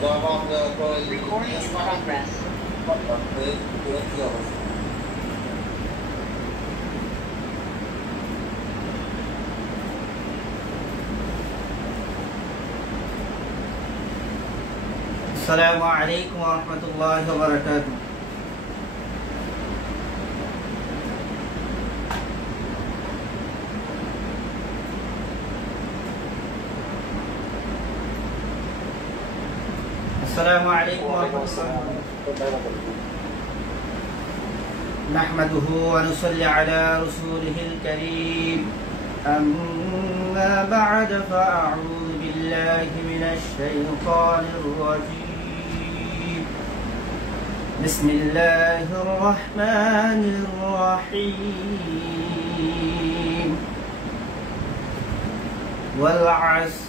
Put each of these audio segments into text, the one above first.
Recording in progress. السلام عليكم ورحمة الله وبركاته. السلام عليكم ورحمة الله نحمده ونصلي على رسوله الكريم. أما بعد فأعوذ بالله من الشيطان الرجيم. بسم الله الرحمن الرحيم. والعصر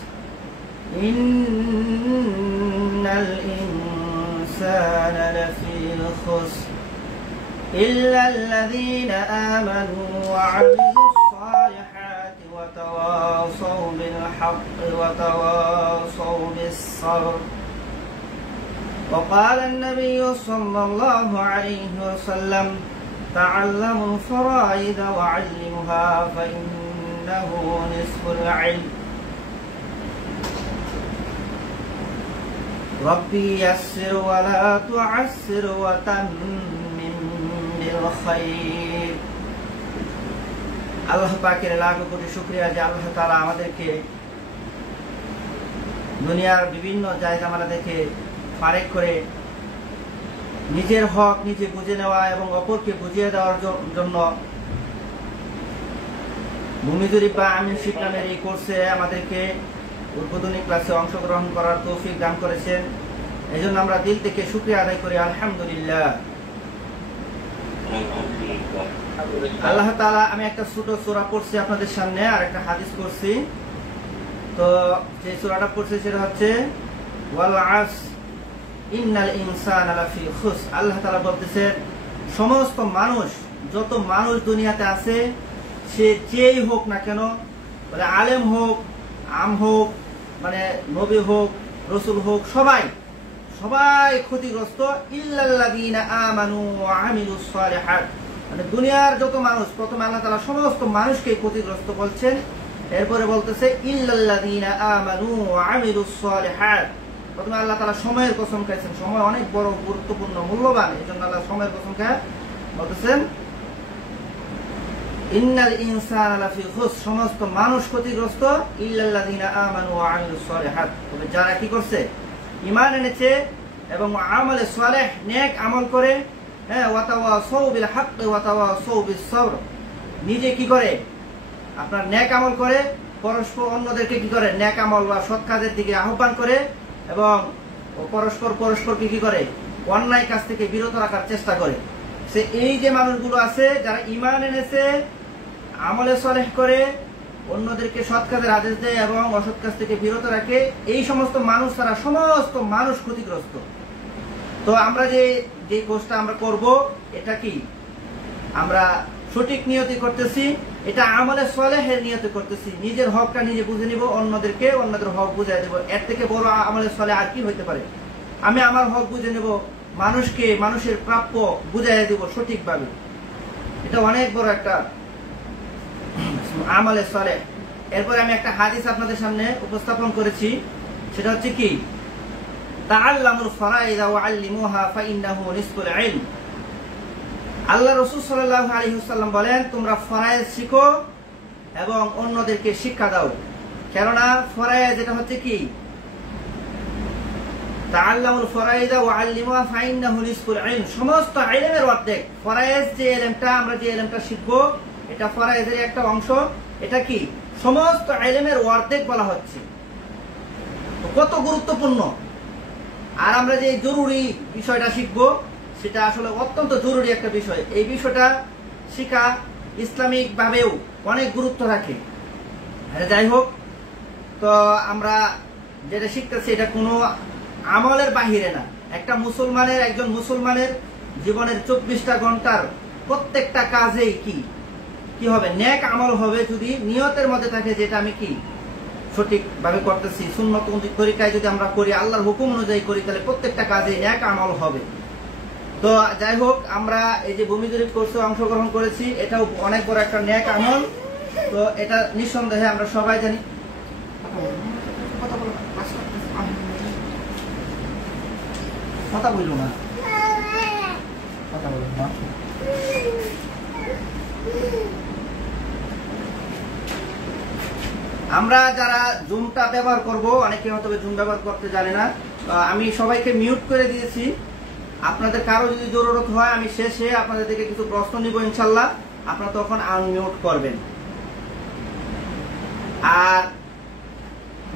إن الإنسان لفي خسر إلا الذين آمنوا وعملوا الصالحات وتواصوا بالحق وتواصوا بالصبر. وقال النبي صلى الله عليه وسلم: تعلموا الفرائض وعلموها فإنه نصف العلم. ربي يسر ولا تعسر وتمم بالخير. আল্লাহ পাকের লাখ কোটি শুকরিয়া যে আল্লাহ তাআলা আমাদেরকে দুনিয়ার বিভিন্ন জায়গা থেকে ফারেক করে নিজের হক নিজে বুঝে নেওয়া এবং অপরকে বুঝিয়ে দেওয়ার জন্য ভূমিজুরি বা আমিন শিবনামের এই কোর্সে আমাদেরকে উদ্বোধনী ক্লাসে অংশগ্রহণ করার তৌফিক দান করেছেন। এই জন্য আমরা দিল থেকে শুকরিয়া আদায় করি, আলহামদুলিল্লাহ। আল্লাহ তাআলা, আমি একটা ছোট সূরা পড়ছি আপনাদের সামনে আর একটা হাদিস পড়ছি। তো যে সূরাটা পড়ছি সেটা হচ্ছে ওয়াল আসর ইন্নাল ইনসানা লাফি খুসর। আল্লাহ তাআলা বলতেছেন সমস্ত মানুষ, যত মানুষ দুনিয়াতে আছে, সে যেই হোক না কেন, বলে আলেম হোক, আম হোক, মানে নবী হোক, রসুল হোক, সবাই ক্ষতিগ্রস্ত। ইল্লাল্লাযীনা আমানু ওয়া আমিলুস সালিহাত, মানে দুনিয়ার যত মানুষ, প্রথমে আল্লাহ তাআলা সমস্ত মানুষকে ক্ষতিগ্রস্ত বলছেন, এরপরে বলতেছে ইল্লাল্লাযীনা আমানু ওয়া আমিলুস সালিহাত। প্রথমে আল্লাহ তাআলা সময়ের কসম খাইছেন, সময় অনেক বড় গুরুত্বপূর্ণ মূল্যবান, এজন্য আল্লাহ সময়ের কসম খায় বলতেছেন ইন্নাল ইনসানা লাফি খুসর, সমস্ত মানুষ ক্ষতিগ্রস্ত, ইল্লাল্লাযীনা আমানু ওয়া আমিলুস সালিহাত, তবে যারা কি করছে, ঈমান এনেছে এবং আমলে সালেহ নেক আমল করে, ওয়া তাওয়াসাউ বিল হাক্কি ওয়া তাওয়াসাউ বিস সবর, নিজে কি করে, আপনার নেক আমল করে, পরস্পর অন্যদেরকে কি করে, নেক আমল বা সৎ কাজের দিকে আহ্বান করে এবং পরস্পরকে কি করে, অন্যায় কাজ থেকে বিরত রাখার চেষ্টা করে। সে এই যে মানুষগুলো আছে যারা ঈমান এনেছে, আমলে সালেহ করে, অন্যদেরকে সৎ কাজের আদেশ দেয় এবং অসৎ কাজ থেকে বিরত রাখে, এই সমস্ত মানুষ ছাড়া সমস্ত মানুষ ক্ষতিগ্রস্ত। তো আমরা যে কোর্সটা আমরা করব, এটা কি আমরা সঠিক নিয়তে করতেছি, এটা আমলে সালেহের নিয়তে করতেছি, নিজের হকটা নিজে বুঝে নিব, অন্যদেরকে অন্যদের হক বুঝাই দেব। এর থেকে বড় আমলে সালেহ আর কি হইতে পারে? আমি আমার হক বুঝে নেব, মানুষকে মানুষের প্রাপ্য বুঝাই দেব সঠিকভাবে, এটা অনেক বড় একটা আমলে সালেহ। এরপরে আমি একটা হাদিস আপনাদের সামনে উপস্থাপন করেছি, সেটা হচ্ছে কি, তাআল্লামুল ফারাইদা ওয়া আল্লিমুহা ফাইন্নাহু নিসফুল ইলম। আল্লাহ রাসূল সাল্লাল্লাহু আলাইহি ওয়াসাল্লাম বলেন, তোমরা ফরায়েজ শিখো এবং অন্যদেরকে শিক্ষা দাও। কেননা ফরায়েজ এটা হচ্ছে কি, তাআল্লামুল ফারাইদা ওয়া আল্লিমুহা ফাইন্নাহু নিসফুল ইলম, সমস্ত ইলমের অর্ধেক। ফরায়েজ যে ইলমটা, আমরা যে ইলমটা শিখবো, এটা ফরায়েজের একটা অংশ, এটা কি সমস্ত ইলমের অর্ধেক বলা হচ্ছে। কত গুরুত্বপূর্ণ! আর আমরা যে জরুরি বিষয়টা শিখবো, সেটা আসলে অত্যন্ত জরুরি একটা বিষয়। এই বিষয়টা শিখা ইসলামিক ভাবেও অনেক গুরুত্ব রাখে। যাই হোক, তো আমরা যেটা শিখতেছি এটা কোনো আমলের বাহিরে না। একজন মুসলমানের জীবনের 24টা ঘন্টার প্রত্যেকটা কাজেই কি হবে, নেক আমল হবে, যদি নিয়তের মধ্যে থাকে যেটা আমি কি সঠিকভাবে করতেছি, সুন্নত তরিকায় যদি আমরা করি, আল্লাহর হুকুম অনুযায়ী করি, তাহলে প্রত্যেকটা কাজে নেক আমল হবে। তো যাই হোক, আমরা এই যে ভূমি জরিপ কোর্সে অংশগ্রহণ করেছি, এটাও অনেক বড় একটা নেক আমল। তো এটা নিঃসন্দেহে আমরা সবাই জানি। কথা বললো না, কথা বললো না। আমরা যারা জুমটা ব্যবহার করব, অনেকে হয়তো জুম ব্যবহার করতে জানে না, আমি সবাইকে মিউট করে দিয়েছি। আপনাদের কারো যদি জরুরত হয়, আমি শেষে আপনাদের থেকে কিছু প্রশ্ন নিব ইনশাল্লাহ, আপনারা তখন আনমিউট করবেন। আর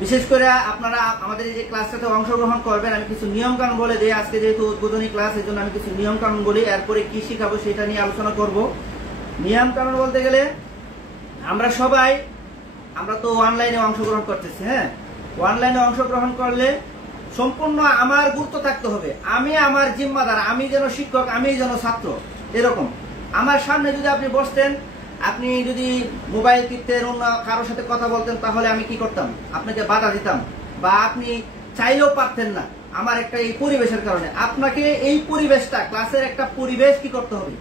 বিশেষ করে আপনারা আমাদের এই যে ক্লাসটাতে অংশগ্রহণ করবেন, আমি কিছু নিয়ম কানুন বলে দিই। আজকে যেহেতু উদ্বোধনী ক্লাস, এই জন্য আমি কিছু নিয়ম কানুন বলি, এরপরে কি শিখাবো সেটা নিয়ে আলোচনা করব। নিয়ম কানুন বলতে গেলে, আমরা তো অনলাইনে অংশগ্রহণ করতেছি। হ্যাঁ, অনলাইনে অংশগ্রহণ করলে সম্পূর্ণ আমার গুরুত্ব থাকতে হবে। আমি আমার জিম্মাদার, আমি যেন শিক্ষক, আমি যেন ছাত্র। এরকম আমার সামনে যদি আপনি বসতেন, আপনি যদি মোবাইল টিপতেন, অন্য কারোর সাথে কথা বলতেন, তাহলে আমি কি করতাম? আপনাকে বাধা দিতাম, বা আপনি চাইলেও পারতেন না। আমার একটা এই পরিবেশের কারণে আপনাকে এই পরিবেশটা, ক্লাসের একটা পরিবেশ কি করতে হবে?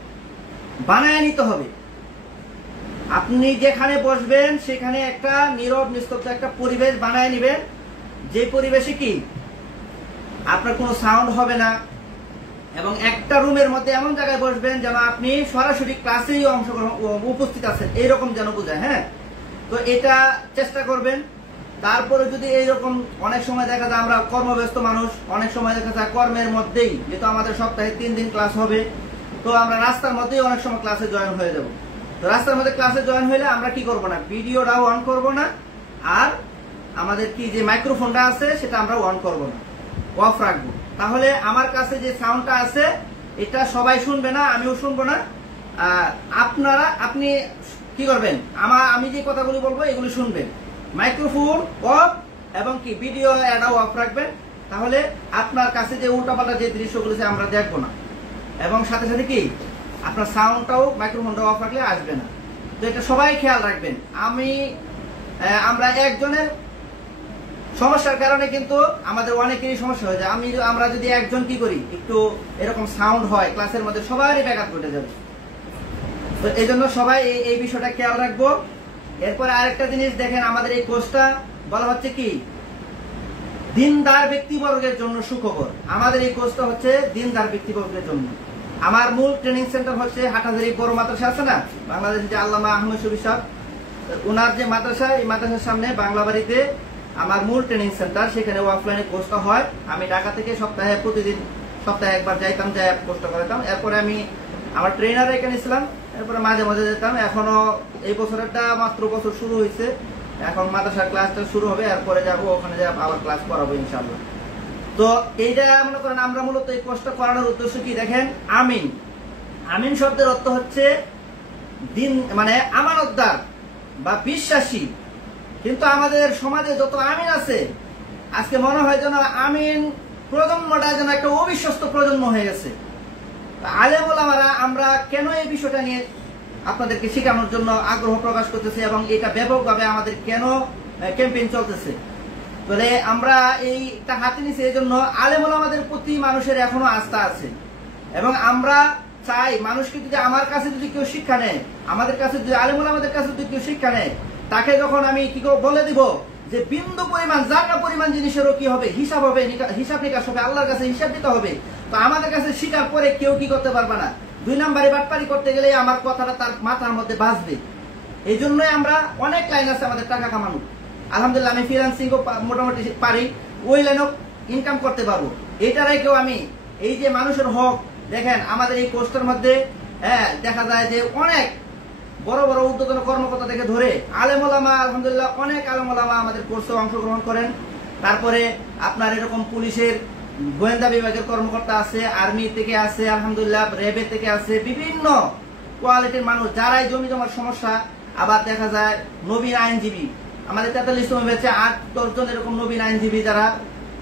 বানায় নিতে হবে। আপনি যেখানে বসবেন সেখানে একটা নীরব নিস্তব্ধ একটা পরিবেশ বানায় নিবেন, যে পরিবেশে কি আপনার কোনো সাউন্ড হবে না, এবং একটা রুমের মধ্যে এমন জায়গায় বসবেন যেন আপনি সরাসরি ক্লাসেই উপস্থিত আছেন, এইরকম যেন বোঝায়। হ্যাঁ, তো এটা চেষ্টা করবেন। তারপরে যদি এইরকম, অনেক সময় দেখা যায় আমরা কর্মব্যস্ত মানুষ, অনেক সময় দেখা যায় কর্মের মধ্যেই, যেহেতু আমাদের সপ্তাহে 3 দিন ক্লাস হবে, তো আমরা রাস্তার মধ্যেই অনেক সময় ক্লাসে জয়েন হয়ে যাব। তো রাস্তার মধ্যে ক্লাসে জয়েন হইলে আমরা কি করব না, ভিডিওটাও অন করব না, আর আমাদের কি যে মাইক্রোফোনটা আছে সেটা আমরা অন করব না, অফ রাখবো। তাহলে আমার কাছে যে সাউন্ডটা আছে এটা সবাই শুনবে না, আমিও শুনবো না। আপনি কি করবেন, আমি যে কথাগুলি বলবো এগুলি শুনবেন, মাইক্রোফোন অফ এবং কি ভিডিও এটাও অফ রাখবেন। তাহলে আপনার কাছে যে উল্টাপাল্টা যে দৃশ্যগুলো আমরা দেখবো না, এবং সাথে সাথে কি আপনার সাউন্ডটাও, মাইক্রোফোনটাও অফ রাখলে আসবে না। তো এটা সবাই খেয়াল রাখবেন। আমরা একজনের সমস্যার কারণে কিন্তু আমাদের অনেকেরই সমস্যা হয়ে যায়। আমরা যদি একজন কি করি, একটু এরকম সাউন্ড হয় ক্লাসের মধ্যে, সবারই ব্যাঘাত ঘটে যাবে। তো এই জন্য সবাই এই বিষয়টা খেয়াল রাখবো। এরপরে আরেকটা জিনিস দেখেন, আমাদের এই কোর্সটা বলা হচ্ছে কি দিনদার ব্যক্তিবর্গের জন্য সুখবর। আমাদের এই কোর্সটা হচ্ছে দিনদার ব্যক্তিবর্গের জন্য। আমার মূল ট্রেনিং সেন্টার হচ্ছে হাটহাজারী বড় মাদ্রাসা আছে না, বাংলাদেশের যে আল্লামা আহমেদ শফি সাহেব, ওনার যে মাদ্রাসা, এই মাদ্রাসার সামনে বাংলা বাড়িতে আমার মূল ট্রেনিং সেন্টার। সেখানে অফলাইনে কোর্সটা হয়। আমি ঢাকা থেকে প্রতিদিন সপ্তাহে একবার যাইতাম, যাই কোর্সটা করাতাম। এরপরে আমি আমার ট্রেনার এখানে ছিলাম, এরপরে মাঝে মাঝে যেতাম। এখনো এই বছরটা মাত্র বছর শুরু হয়েছে, এখন মাদ্রাসার ক্লাসটা শুরু হবে, এরপরে যাবো ওখানে যাবো আবার ক্লাস করাবো ইনশাআল্লাহ। তো এইটা মনে করেন আমরা মূলত এই কোর্সটা করানোর উদ্দেশ্য কি দেখেন, আমিন। আমিন শব্দের অর্থ হচ্ছে দিন, মানে আমানতদার বা বিশ্বাসী। কিন্তু আমাদের সমাজে যত আমিন আছে, আজকে মনে হয় যেন আমিন প্রজন্মটা যেন একটা অবিশ্বস্ত প্রজন্ম হয়ে গেছে। আলেম ওলামারা আমরা কেন এই বিষয়টা নিয়ে আপনাদেরকে শেখানোর জন্য আগ্রহ প্রকাশ করতেছি, এবং এটা ব্যাপকভাবে আমাদের কেন ক্যাম্পেইন চলতেছে, তাহলে আমরা এইটা হাতে নিছি এই জন্য আলেম ওলামাদের প্রতি মানুষের এখনো আস্থা আছে। এবং আমরা চাই মানুষকে যদি আমার কাছে যদি কেউ শিক্ষা নেয়, আমাদের কাছে যদি আলেম ওলামাদের কাছে যদি কেউ শিক্ষা নেয়, তাকে যখন আমি কি বলে দিব যে বিন্দু পরিমাণ, জায়গা পরিমাণ জিনিসেরও কি হবে, হিসাব হবে, হিসাব নিকাশ হবে, আল্লাহর কাছে হিসাব দিতে হবে। তো আমাদের কাছে শিকার পরে কেউ কি করতে পারবে না, 2 নম্বরে বাটপারি করতে গেলে আমার কথাটা তার মাথার মধ্যে বাজবে। এই জন্যই আমরা অনেক লাইন আছে আমাদের টাকা কামানো। আলহামদুলিল্লাহ আমি ফ্রিল্যান্সিং মোটামুটি পারি, ওই লাইনও ইনকাম করতে পারবো। এটারাই কেউ আমি এই যে মানুষের হক দেখেন, আমাদের এই কোর্সটার মধ্যে দেখা যায় যে অনেক বড় বড় উদ্যোতন কর্মকর্তা থেকে ধরে আলেম ওলামা, আলহামদুলিল্লাহ অনেক আলেম ওলামা আমাদের কোর্সে অংশগ্রহণ করেন। তারপরে আপনার এরকম পুলিশের গোয়েন্দা বিভাগের কর্মকর্তা আছে, আর্মি থেকে আছে, আলহামদুলিল্লাহ র্যাবে থেকে আছে, বিভিন্ন কোয়ালিটির মানুষ যারাই জমি জমার সমস্যা। আবার দেখা যায় নবীন আইনজীবী, আমাদের 43তম ব্যাচে 8-10 জন এরকম নবীন আইনজীবী, যারা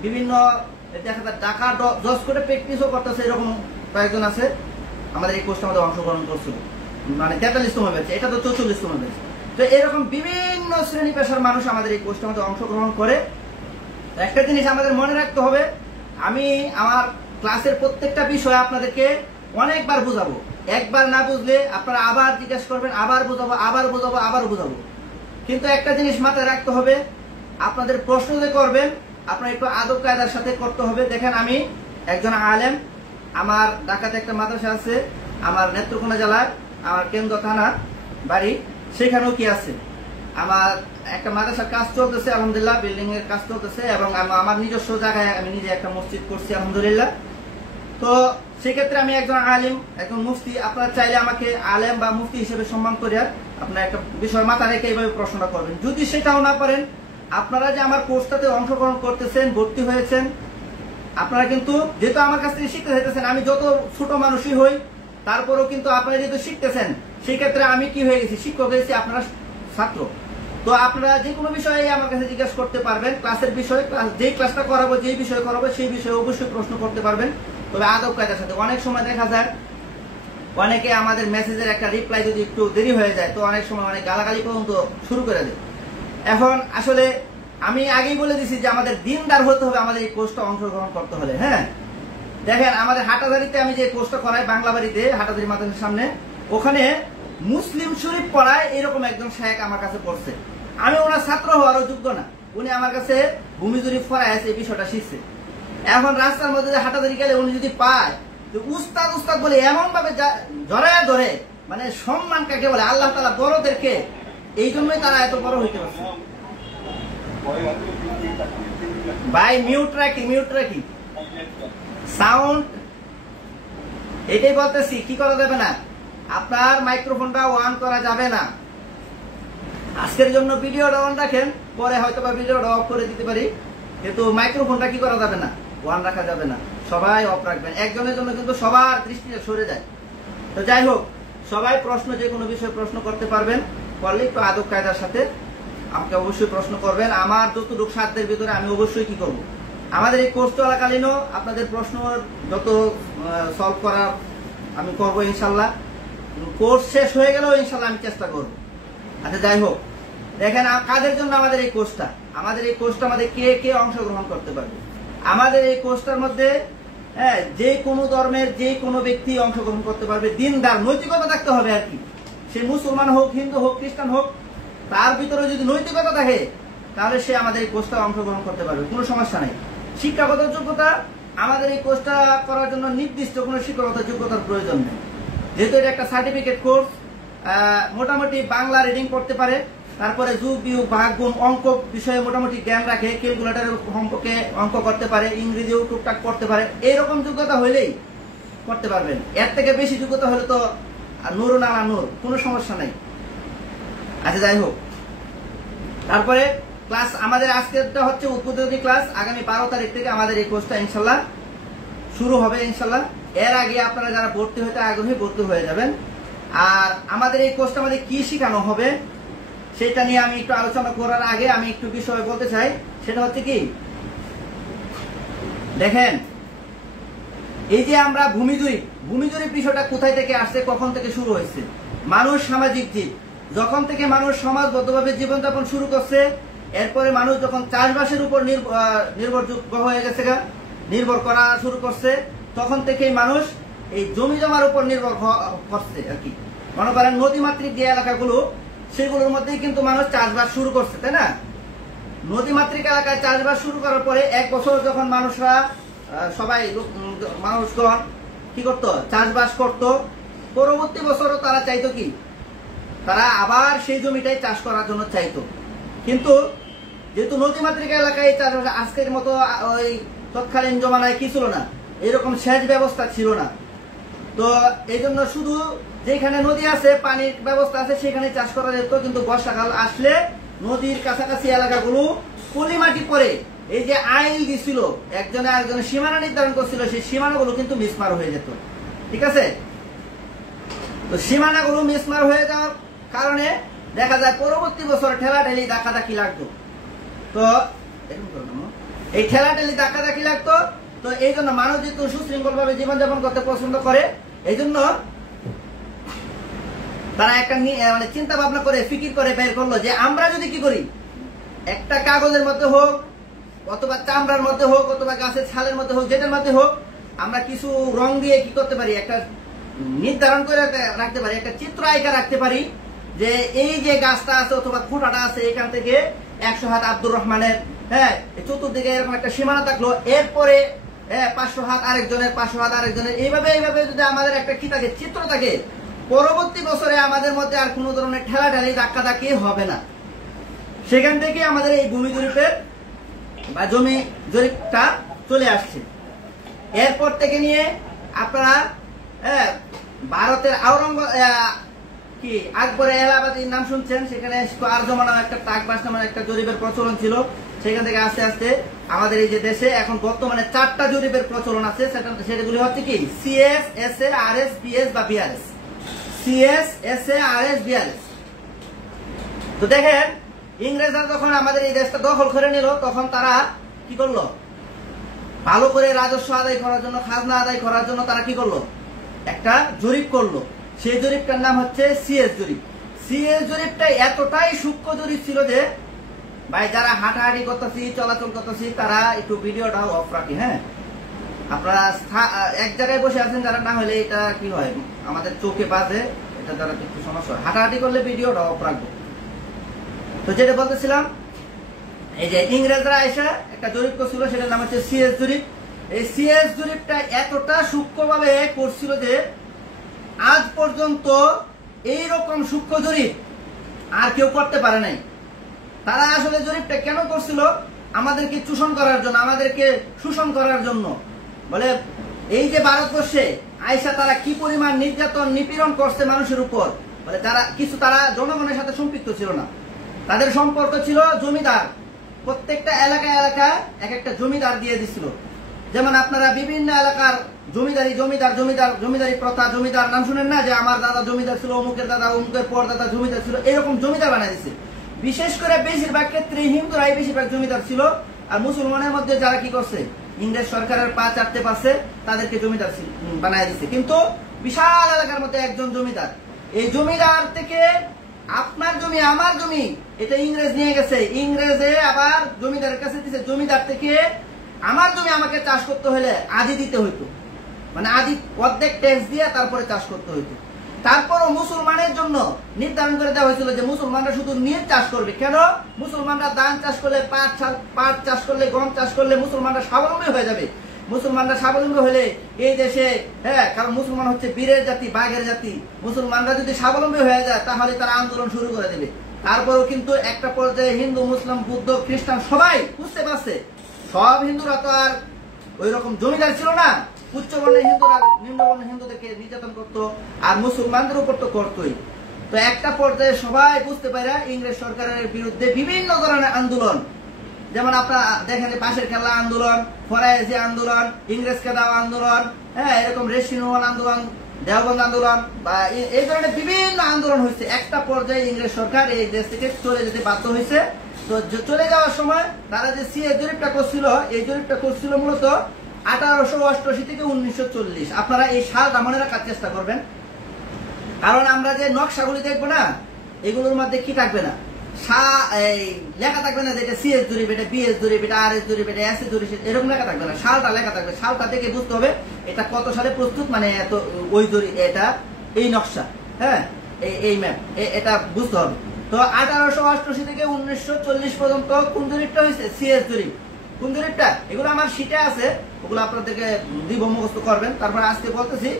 বিভিন্ন দেখা যায় ঢাকা জজ করে প্র্যাকটিসও করতেছে, এরকম কয়েকজন আছে আমাদের এই কোর্সের মধ্যে অংশগ্রহণ করছিল। মানে 43তম ব্যাচে, এটা তো 44তম ব্যাচ। তো এরকম বিভিন্ন শ্রেণী পেশার মানুষ আমাদের এই কোর্সটার মধ্যে অংশগ্রহণ করে। একটা জিনিস আমাদের মনে রাখতে হবে, আমি আমার ক্লাসের প্রত্যেকটা বিষয় আপনাদেরকে অনেকবার বুঝাবো। একবার না বুঝলে আপনারা আবার জিজ্ঞেস করবেন, আবার বুঝাবো, আবার বুঝাবো, আবার বুঝাবো। কিন্তু একটা জিনিস মাথায় রাখতে হবে, আপনাদের প্রশ্ন যে করবেন আপনার একটু আদব কায়দার সাথে করতে হবে। দেখেন, আমি একজন আলেম, আমার ঢাকাতে একটা মাদ্রাসা আছে, আমার নেত্রকোনা জেলার আমার কেন্দ্র থানা বাড়ি, সেখানেও কি আছে, আমার একটা মাদ্রাসার কাজ চলতেছে আলহামদুলিল্লাহ, বিল্ডিং এর কাজ চলতেছে, এবং আমার নিজস্ব জায়গায় আমি নিজে একটা মসজিদ করছি আলহামদুলিল্লাহ। তো সেক্ষেত্রে আমি একজন আলিম, একজন মুফতি। আপনারা চাইলে আমাকে আলেম বা মুফতি হিসেবে সম্মান করে আপনার একটা বিষয় মাথা রেখে এইভাবে প্রশ্নটা করবেন। যদি সেটাও না পারেন, আপনারা যে আমার কোর্সটাতে অংশগ্রহণ করতেছেন, ভর্তি হয়েছেন, আপনারা কিন্তু যেহেতু আমার কাছ থেকে শিখতে চাইতেছেন, আমি যত ছোট মানুষই হই তারপরেও কিন্তু আপনারা যেহেতু শিখতেছেন, সেই ক্ষেত্রে আমি কি হয়ে গেছি, শিক্ষক হয়েছি, আপনারা ছাত্র। তো আপনারা যে কোনো বিষয়ে আমার কাছে জিজ্ঞাসা করতে পারবেন, ক্লাসের বিষয়ে, যেই ক্লাসটা করাবো, যেই বিষয় করাবো সেই বিষয়ে অবশ্যই প্রশ্ন করতে পারবেন, তবে আদব কায়দার সাথে। অনেক সময় দেখা যায় অনেকে আমাদের মেসেজের একটা রিপ্লাই যদি একটু দেরি হয়ে যায়, তো অনেক সময় অনেক গালাগালি পর্যন্ত শুরু করে দেয়। এখন আসলে আমি আগেই বলে দিছি যে আমাদের দিনদার হতে হবে আমাদের এই কোর্সটা অংশগ্রহণ করতে হলে। হ্যাঁ, দেখেন, আমাদের হাটাজারিতে আমি যে কোর্সটা করাই, বাংলা বাড়িতে হাটাজারি মাদ্রাসার সামনে, ওখানে মুসলিম শরীফ পড়ায় এরকম একজন শায়েখ আমার কাছে পড়ছে। আমি ওনার ছাত্র হওয়ারও যোগ্য না, উনি আমার কাছে ভূমি শরীফ পড়ায় এই বিষয়টা শিখছে। এখন রাস্তার মধ্যে হাটাজারি গেলে উনি যদি পায়, উস্তাদ উস্তাদ বলে এমন ভাবে জড়ায় ধরে, মানে সম্মান কাকে বলে, আল্লাহ তাআলা বড়দেরকে, এই জন্যই তারা এত বড় হইতে পারছে। ভাই মিউট রাখি সাউন্ড, এটাই বলতেছি, কি করা যাবে না, আপনার মাইক্রোফোনটা অন করা যাবে না। আজকের জন্য ভিডিওটা অন রাখেন, পরে হয়তো বা ভিডিওটা অফ করে দিতে পারি, কিন্তু মাইক্রোফোনটা কি করা যাবে না, অন রাখা যাবে না, সবাই অফ রাখবেন। একজনের জন্য কিন্তু সবার দৃষ্টিটা সরে যায়। তো যাই হোক, সবাই প্রশ্ন, যে কোনো বিষয়ে প্রশ্ন করতে পারবেন, করলে একটু আদব কায়দার সাথে আমাকে অবশ্যই প্রশ্ন করবেন। আমার যতটুকু সাধ্যের ভিতরে আমি অবশ্যই কি করব, আমাদের এই কোর্স চলাকালীনও আপনাদের প্রশ্ন যত সলভ করার আমি করবো ইনশাল্লাহ। কোর্স শেষ হয়ে গেলেও ইনশাল্লাহ আমি চেষ্টা করব। আচ্ছা, যাই হোক, দেখেন কাদের জন্য আমাদের এই কোর্সটা, আমাদের এই কোর্সটা আমাদের কে কে অংশগ্রহণ করতে পারবে। আমাদের এই কোর্সটার মধ্যে যে কোনো ধর্মের যে কোনো ব্যক্তি অংশগ্রহণ করতে পারবে। দিনদার, নৈতিকতা থাকতে হবে আর কি। সে মুসলমান হোক, হিন্দু হোক, খ্রিস্টান হোক, তার ভিতরে যদি নৈতিকতা থাকে তাহলে সে আমাদের এই কোর্সটা অংশগ্রহণ করতে পারবে, কোনো সমস্যা নেই। শিক্ষাগত যোগ্যতা, আমাদের এই কোর্সটা করার জন্য নির্দিষ্ট কোনো শিক্ষাগত যোগ্যতার প্রয়োজন নেই, যেহেতু এটা একটা সার্টিফিকেট কোর্স। মোটামুটি বাংলা রিডিং করতে পারে, তারপরে যোগ বিয়োগ ভাগ গুণ অঙ্ক বিষয়ে মোটামুটি জ্ঞান রাখে, ক্যালকুলেটরের সম্পর্কে অঙ্ক করতে পারে, ইংরেজিও টুকটাক করতে পারে, এইরকম যোগ্যতা হইলেই করতে পারবেন। এর থেকে বেশি যোগ্যতা হলে তো নূর না নূর, কোনো সমস্যা নাই। আচ্ছা, যাই হোক, তারপরে ক্লাস আমাদের আজকেরটা হচ্ছে উদ্বোধনী ক্লাস। আগামী 12 তারিখ থেকে আমাদের এই কোর্সটা ইনশাল্লাহ শুরু হবে ইনশাল্লাহ। এর আগে আপনারা যারা ভর্তি হতে আগ্রহী, ভর্তি হয়ে যাবেন। আর আমাদের এই কোর্সটা আমাদের কি শেখানো হবে সেটা নিয়ে আমি একটু আলোচনা করার আগে আমি একটু বিষয় বলতে চাই। সেটা হচ্ছে কি, দেখেন, এই যে আমরা ভূমি জরিপ বিষয়টা কোথায় থেকে আসছে, কখন থেকে শুরু হয়েছে। মানুষ সামাজিক জীব, যখন থেকে মানুষ সমাজবদ্ধভাবে জীবনযাপন শুরু করছে, এরপরে মানুষ যখন চাষবাসের উপর নির্ভরযোগ্য হয়ে গেছে, নির্ভর করা শুরু করছে, তখন থেকেই মানুষ এই জমি জমার উপর নির্ভর করছে আর কি। মনে করেন নদীমাতৃক যে এলাকাগুলো, সেগুলোর মধ্যেই কিন্তু মানুষ চাষবাস শুরু করছে, তাই না? নদীমাতৃক এলাকায় চাষবাস শুরু করার পরে এক বছর যখন মানুষরা মানুষগণ কি করতো, চাষবাস করতো, পরবর্তী বছরও তারা চাইতো কি, তারা আবার সেই জমিটাই চাষ করার জন্য চাইতো। কিন্তু যেহেতু নদীমাতৃক এলাকায় চাষবাস আজকের মতো ওই তৎকালীন জমানায় কি ছিল না, এরকম সেচ ব্যবস্থা ছিল না। তো এই জন্য শুধু যেখানে নদী আছে, পানির ব্যবস্থা আছে, সেখানে চাষ করা যেত। কিন্তু বর্ষাকাল আসলে নদীর কাছাকাছি এলাকাগুলো পলি মাটি পরে এই যে আইল দিছিল, একজনে আরেকজনের সীমানা নির্ধারণ করছিল, সেই সীমানাগুলো কিন্তু মিসমার হয়ে যেত। ঠিক আছে? তো সীমানাগুলো মিসমার হয়ে যাওয়ার কারণে দেখা যায় পরবর্তী বছর ঠেলাঠেলি ধাক্কাধাক্কি লাগতো। তো এই ঠেলাঠেলি ধাক্কাধাক্কি লাগতো। তো এই জন্য মানুষ যেহেতু সুশৃঙ্খল ভাবে জীবনযাপন করতে পছন্দ করে, এই জন্য তারা একটা মানে চিন্তা ভাবনা করে ফিকির করে বের করলো যে আমরা যদি কি করি, একটা কাগজের মধ্যে হোক অথবা চামড়ার মধ্যে হোক অথবা গাছের ছালের মধ্যে হোক, যেটার মধ্যে হোক, আমরা কিছু রং দিয়ে কি করতে পারি, একটা নির্ধারণ করে রাখতে পারি, একটা চিত্র আঁকা রাখতে পারি যে এই যে গাছটা আছে অথবা খুঁটাটা আছে এখান থেকে 100 হাত আব্দুর রহমানের, হ্যাঁ, চতুর্দিকে এরকম একটা সীমানা থাকলো, এরপরে 500 হাত আরেকজনের, 500 হাত আরেকজনের, এইভাবে যদি আমাদের একটা কি থাকে, চিত্র থাকে, পরবর্তী বছরে আমাদের মধ্যে আর কোনো ধরনের ঠেলাঠালি ধাক্কাধাক্কি হবে না। সেখান থেকে আমাদের এই ভূমি জরিপের বা জমি জরিপটা চলে আসছে। এরপর থেকে নিয়ে আপনারা ভারতের কি আকবরের এলাহাবাদীর নাম শুনছেন, সেখানে আরজমা নামে একটা টাকবাস নামে একটা জরিপের প্রচলন ছিল। সেখান থেকে আস্তে আস্তে আমাদের এই যে দেশে এখন বর্তমানে 4টা জরিপের প্রচলন আছে। সেটাগুলি হচ্ছে কি সিএস, এসএ, আরএস, বিএস বা BRS. CS, SA, RS, BRS. তো দেখেন, ইংরেজরা যখন আমাদের এই দেশটা দখল করে নিল, তখন তারা কি করলো, ভালো করে রাজস্ব আদায় করার জন্য, খাজনা আদায় করার জন্য তারা কি করলো, একটা জরিপ করলো। সেই জরিপটার নাম হচ্ছে সিএস জরিপ। সিএস জরিপটা এতটাই সূক্ষ্ম জরিপ ছিল যে ভাই যারা হাঁটাহাঁটি করতেছি, চলাচল করতেছি, তারা একটু ভিডিওটা অফ রাখি। হ্যাঁ, আপনারা এক জায়গায় বসে আছেন যারা, না হলে এটা কি হয়, আমাদের চোখে বাজে, এটা দ্বারা একটু সমস্যা হয়। হাঁটাহাঁটি করলে ভিডিওটা অফ রাখবো। তো যেটা বলতেছিলাম, এই যে ইংরেজরা এসে একটা জরিপ করছিল, সেটার নাম হচ্ছে সিএস জরিপ। এই সিএস জরিপটা এতটা সূক্ষ্মভাবে করছিল যে আজ পর্যন্ত এইরকম সূক্ষ্ম জরিপ আর কেউ করতে পারে নাই। তারা আসলে জরিপটা কেন করছিল, আমাদেরকে চূষণ করার জন্য, আমাদেরকে শোষণ করার জন্য। বলে এই যে ভারতবর্ষে আইসা তারা কি পরিমাণ নির্যাতন নিপীড়ন করছে মানুষের উপর, বলে তারা জনগণের সাথে সম্পৃক্ত ছিল না। তাদের সম্পর্ক ছিল জমিদার, প্রত্যেকটা এলাকায় এক একটা জমিদার দিয়ে দিছিল। যেমন আপনারা বিভিন্ন এলাকার জমিদারি প্রথা, জমিদার নাম শুনেন না, যে আমার দাদা জমিদার ছিল, অমুকের দাদা, অমুকের পর দাদা জমিদার ছিল, এরকম জমিদার বানাই দিচ্ছে। বিশেষ করে বেশিরভাগ ক্ষেত্রে হিন্দুরাই বেশিরভাগ জমিদার ছিল। আর মুসলমানের মধ্যে যারা কি করছে, ইংরেজ সরকারের পা চাটতে পারছে, তাদেরকে জমিদার বানাই দিচ্ছে। কিন্তু বিশাল এলাকার মধ্যে একজন জমিদার, এই জমিদার থেকে আপনার জমি আমার জমি এটা ইংরেজ নিয়ে গেছে, ইংরেজে আবার জমিদারের কাছে দিচ্ছে। জমিদার থেকে আমার জমি আমাকে চাষ করতে হলে আদি দিতে হইতো, মানে আদি অর্ধেক ট্যাক্স দিয়ে তারপরে চাষ করতে হইতো। তারপরও মুসলমানের জন্য নির্ধারণ করে দেওয়া হয়েছিল যে মুসলমানরা শুধু নীল চাষ করবে। কেন? মুসলমানরা ধান চাষ করলে, পাট চাষ করলে, গম চাষ করলে মুসলমানরা স্বাবলম্বী হয়ে যাবে। মুসলমানরা স্বাবলম্বী হলে এই দেশে, হ্যাঁ, কারণ মুসলমান হচ্ছে বীরের জাতি, বাঘের জাতি। মুসলমানরা যদি স্বাবলম্বী হয়ে যায় তাহলে তারা আন্দোলন শুরু করে দেবে। তারপরেও কিন্তু একটা পর্যায়ে হিন্দু, মুসলিম, বৌদ্ধ, খ্রিস্টান সবাই বুঝতে পারছে সব হিন্দুরা তো আর ওই রকম জমিদার ছিল না। উচ্চ বর্ণের হিন্দুরা নিম্ন বর্ণের হিন্দুদেরকে নির্যাতন করতো, আর মুসলমানদের উপর তো করতোই। তো একটা পর্যায়ে সবাই বুঝতে পারে ইংরেজ সরকারের বিরুদ্ধে বিভিন্ন ধরনের আন্দোলন, যেমন আপনারা দেখেন পাশের খেলা আন্দোলন, ফরায়েজি আন্দোলন, ইংরেজকে দেওয়া আন্দোলন, হ্যাঁ, এরকম রেশিনুয়াল আন্দোলন, দেওবন্দ আন্দোলন, বা এই ধরনের বিভিন্ন আন্দোলন হয়েছে। একটা পর্যায়ে ইংরেজ সরকার এই দেশ থেকে চলে যেতে বাধ্য হয়েছে। তো চলে যাওয়ার সময় তারা যে সিএ জরিপটা করছিল, এই জরিপটা করছিল মূলত 1888 থেকে 1940। আপনারা এই সালটা মনে রাখার চেষ্টা করবেন, কারণ আমরা যে নকশাগুলি দেখবো না, এগুলোর মধ্যে কি থাকবে না, লেখা থাকবে না যে এটা সিএস জরিপ, এটা বিএস জরিপ, এটা আরএস জরিপ, এটা এসএ জরিপ, এরকম লেখা থাকবে না। সালটা লেখা থাকবে। সালটা দেখে বুঝতে হবে এটা কত সালে প্রস্তুত, মানে এত ওই জরিপ, এটা এই নকশা, হ্যাঁ, এই ম্যাপ, এটা বুঝতে হবে। তো 1888 থেকে 1940 পর্যন্ত কোন জরিপটা হয়েছে? সিএস জরিপ। কোন জরিপটা? এগুলো আমার শিটে আছে, ওগুলো আপনাদেরকে দিব, মুখস্থ করবেন। তারপরে আজকে বলতেছি,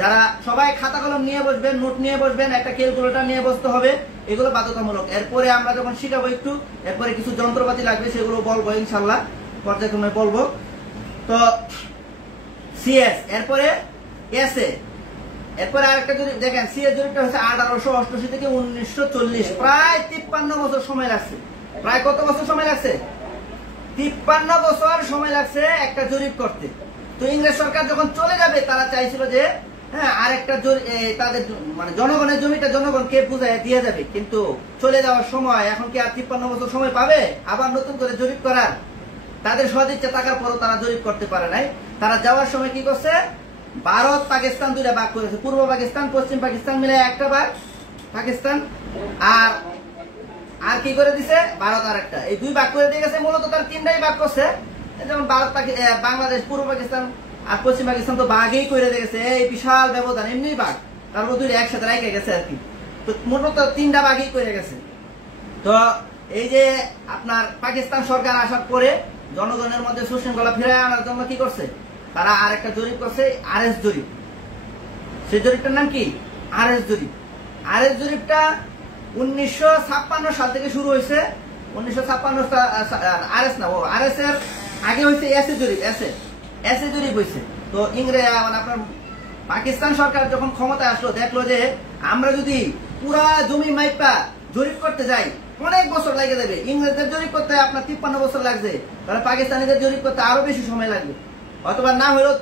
যারা সবাই খাতা কলম নিয়ে বসবেন, নোট নিয়ে বসবেন, একটা ক্যালকুলেটর নিয়ে বসতে হবে, এগুলো বাধ্যতামূলক। এরপরে আমরা যখন শিখাবো একটু, এরপরে কিছু যন্ত্রপাতি লাগবে, সেগুলো বলবো ইনশাল্লাহ, পর্যায়ক্রমে বলবো। তো সিএস, এরপরে এসএ, এরপরে আরেকটা জরিপ দেখেন, সিএস জরিপটা হচ্ছে 1888 থেকে 1940, প্রায় 53 বছর সময় লাগছে। প্রায় কত বছর সময় লাগছে? 53 বছর সময় লাগছে একটা জরিপ করতে। তো ইংরেজ সরকার যখন চলে যাবে, তারা চাইছিল যে হ্যাঁ আরেকটা তাদের মানে জনগণের জমিটা জনগণকে বুঝায় দিয়ে যাবে। কিন্তু চলে যাওয়ার সময় এখন কি আর 53 বছর সময় পাবে আবার নতুন করে জরিপ করার? তাদের সদিচ্ছা থাকার পরও তারা জরিপ করতে পারে নাই। তারা যাওয়ার সময় কি করছে, ভারত পাকিস্তান দুইটা ভাগ করেছে, পূর্ব পাকিস্তান পশ্চিম পাকিস্তান মিলে একটা ভাগ, পাকিস্তান, আর আর কি করে দিছে ভারত আর একটা। এই দুই ভাগ করে দিয়ে গেছে, মূলত তার তিনটাই ভাগ করছে। যেমন ভারত, বাংলাদেশ, পূর্ব পাকিস্তান আর পশ্চিম পাকিস্তান তো ভাগেই করে দিয়ে গেছে, এই বিশাল ব্যবধান, এমনি ভাগ, তারপর দুইটা একসাথে রেখে গেছে আর কি। তো মূলত তিনটা ভাগই করে গেছে। তো এই যে আপনার পাকিস্তান সরকার আসার পরে জনগণের মধ্যে সুশৃঙ্খলা ফিরে আনার জন্য কি করছে, তারা আরেকটা জরিপ করছে, আরএস জরিপ। সেই জরিপটার নাম কি? আরএস জরিপ। আরএস জরিপটা 1956 সাল থেকে শুরু হয়েছে। 1956 আরএস না, ও আরএস এর আগে হয়েছে এসএ জরিপ। এসএ জরিপ হয়েছে। তো মানে আপনার পাকিস্তান সরকার যখন ক্ষমতায় আসলো, দেখলো যে আমরা যদি পুরা জমি মাইপা জরিপ করতে যাই অনেক বছর লাগে যাবে। ইংরেজদের জরিপ করতে আপনার 53 বছর লাগছে, তাহলে পাকিস্তানিদের জরিপ করতে আরো বেশি সময় লাগবে, অথবা না হলেও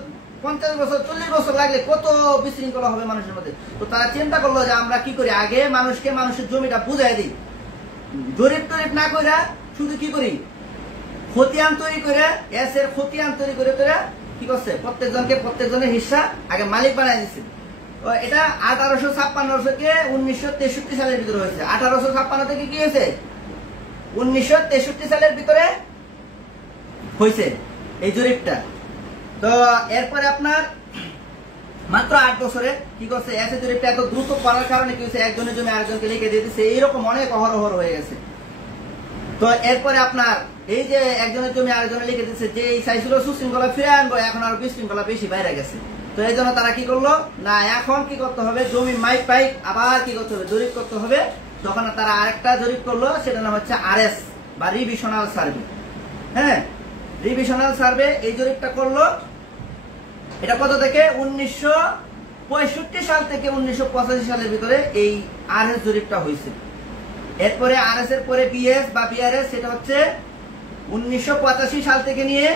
50 বছর 40 বছর লাগলে কত বিশৃঙ্খলা হবে মানুষের মধ্যে। তো তারা চিন্তা করলো যে আমরা কি করি, আগে মানুষকে মানুষের জমিটা বুঝাই দিই, জরিপ টরিপ না করে শুধু কি করি, খতিয়ান তৈরি করে, এর খতিয়ান তৈরি করে কি করছে, প্রত্যেকজনের হিস্সা আগে মালিক বানাই দিচ্ছে। এটা 1856 থেকে 1963 সালের ভিতরে হয়েছে। 1856 থেকে কি হয়েছে, 1963 সালের ভিতরে হয়েছে এই জরিপটা। তো এরপরে আপনার মাত্র 8 বছরে কি করছে, এসে জরিপটা এত দ্রুত করার কারণে কি হয়েছে, একজনের জমি আরেকজনকে লিখে দিয়ে দিচ্ছে, এইরকম অনেক অহরহ হয়ে গেছে। তো এরপরে আপনার এই যে একজনের জমি আরেকজনে লিখে দিচ্ছে, যে এই চাইছিল সুশৃঙ্খলা ফিরে আনবো, এখন আরো বিশৃঙ্খলা বেশি বাইরে গেছে। তো এই জন্য তারা কি করলো, না এখন কি করতে হবে, জমি মাইক পাইক আবার কি করতে হবে, জরিপ করতে হবে। তখন তারা আরেকটা জরিপ করলো, সেটার নাম হচ্ছে আরএস বা রিভিশনাল সার্ভে। হ্যাঁ, রিভিশনাল সার্ভে এই জরিপটা করলো। এটা কত থেকে, 1965 সাল থেকে 1985 সালের ভিতরে এই আরএস জরিপটা হয়েছে। এরপরে আরএস এর পরে বিএস বা বিআরএস, সেটা হচ্ছে 1985 সাল থেকে নিয়ে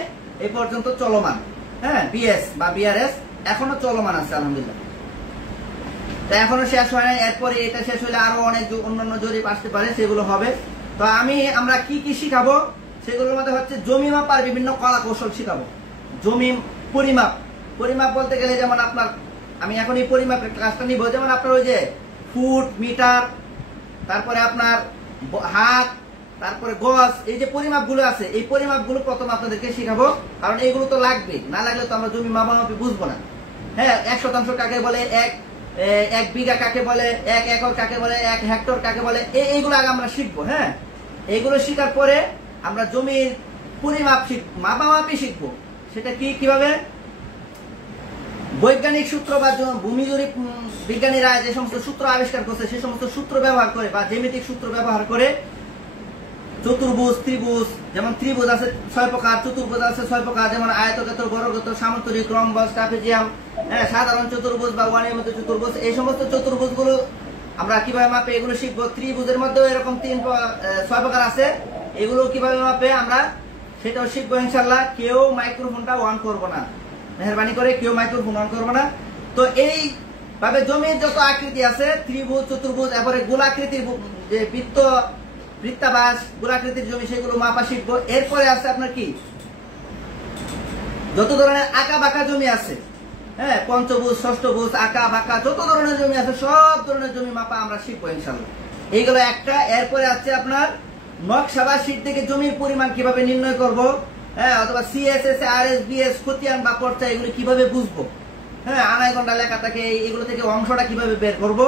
এই পর্যন্ত চলমান। হ্যাঁ, বিএস বা বিআরএস এখনো চলমান আছে আলহামদুলিল্লাহ, তা এখনো শেষ হয় নাই। এরপরে এটা শেষ হলে আরো অনেক অন্যান্য জরিপ আসতে পারে, সেগুলো হবে। তো আমরা কি কি শিখাবো, সেগুলোর মধ্যে হচ্ছে জমি মাপার বিভিন্ন কলা কৌশল শিখাবো। জমি পরিমাপ বলতে গেলে যেমন আপনার, আমি এখন এই পরিমাপের ক্লাসটা নিব, যেমন আপনার ওই যে ফুট, মিটার, তারপরে আপনার হাত, তারপরে গজ, এই যে পরিমাপগুলো আছে, এই পরিমাপগুলো প্রথম আপনাদেরকে শিখাবো, কারণ এইগুলো তো লাগবে, না লাগলে তো আমরা জমি মাপামাপি বুঝবো না। হ্যাঁ, 1 শতাংশ কাকে বলে, এক বিঘা কাকে বলে, 1 একর কাকে বলে, 1 হেক্টর কাকে বলে, এইগুলো আগে আমরা শিখবো। হ্যাঁ, এইগুলো শিখার পরে আমরা জমির পরিমাপ মাপামাপি শিখবো। সেটা কিভাবে, বৈজ্ঞানিক সূত্র বা ভূমি জরিপ বিজ্ঞানীরা যে সমস্ত সূত্র আবিষ্কার করছে, সেই সমস্ত সূত্র ব্যবহার করে বা জ্যামিতিক সূত্র ব্যবহার করে চতুর্ভুজ, ত্রিভুজ, যেমন ত্রিভুজ আছে 6 প্রকার, চতুর্ভুজ আছে 6 প্রকার, যেমন আয়তক্ষেত্র, বর্গক্ষেত্র, সামান্তরিক, রম্বস, ট্রাপিজিয়াম, হ্যাঁ, সাধারণ চতুর্ভুজ বা অনিয়মিত চতুর্ভুজ, এই সমস্ত চতুর্ভুজ গুলো আমরা কিভাবে মাপে এগুলো শিখবো। ত্রিভুজের মধ্যেও এরকম 6 প্রকার আছে, এগুলো কিভাবে মাপে আমরা সেটাও শিখবো ইনশাল্লাহ। কেউ মাইক্রোফোনটা অন করবো না, মেহরবানি করে কেউ মাইক্রোফোন অন করবো না। তো এই ভাবে জমির যত আকৃতি আছে, ত্রিভুজ, চতুর্ভুজ, এরপরে গোলাকৃতির যে বৃত্তাবাস, গোলাকৃতির জমি, সেগুলো মাপা শিখবো। এরপরে আছে আপনার কি, যত ধরনের আঁকা বাঁকা জমি আছে, হ্যাঁ, পঞ্চভুজ, ষষ্ঠভুজ, আঁকা বাঁকা যত ধরনের জমি আছে, সব ধরনের জমি মাপা আমরা শিখবো ইনশাল্লাহ। এইগুলো একটা। এরপরে আছে আপনার নকশা বা শীট থেকে জমির পরিমাণ কিভাবে নির্ণয় করব, হ্যাঁ, অথবা সিএসএস, আরএস, বিএস, খতিয়ান বা পর্চা, এগুলো কিভাবে বুঝবো, হ্যাঁ, আনায় ঘন্টা লেখা থাকে, এগুলো থেকে অংশটা কিভাবে বের করব,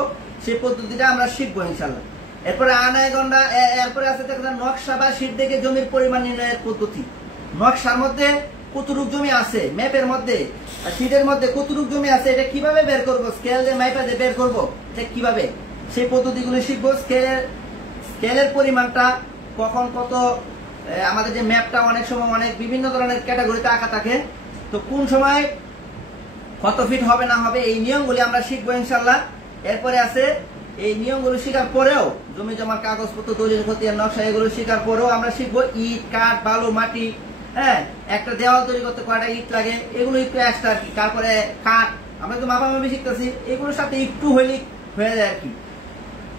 সেই পদ্ধতিটা আমরা শিখবো ইনশাল্লাহ। এরপরে আনায় ঘন্টা, এরপরে আছে নকশা বা শীট থেকে জমির পরিমাণ নির্ণয়ের পদ্ধতি। নকশার মধ্যে কতটুক জমি আছে, ম্যাপের মধ্যে, শীটের মধ্যে কতটুক জমি আছে, এটা কিভাবে বের করবো, স্কেল দিয়ে মাইপা দিয়ে বের করবো, এটা কিভাবে, সেই পদ্ধতিগুলো শিখবো। স্কেলের পরিমাণটা কখন কত, আমাদের যে ম্যাপটা অনেক সময় অনেক বিভিন্ন ধরনের ক্যাটাগরিতে আঁকা থাকে, তো কোন সময় কত ফিট হবে না হবে, এই নিয়মগুলি আমরা শিখবো ইনশাল্লাহ। এরপরে আছে এই নিয়মগুলো শেখার পরেও জমি জমার কাগজপত্র, দলিল, খতিয়ান, নকশা, এগুলো শেখার পরেও আমরা শিখবো ইট, কাঠ, বালু, মাটি, হ্যাঁ, একটা দেওয়াল তৈরি করতে কয়টা ইট লাগে, এগুলো একটু এক্সট্রা আর কি। তারপরে কাঠ, আমরা তো মাপামাপি শিখতেছি, এগুলোর সাথে একটু হইলে হয়ে যায় আর কি।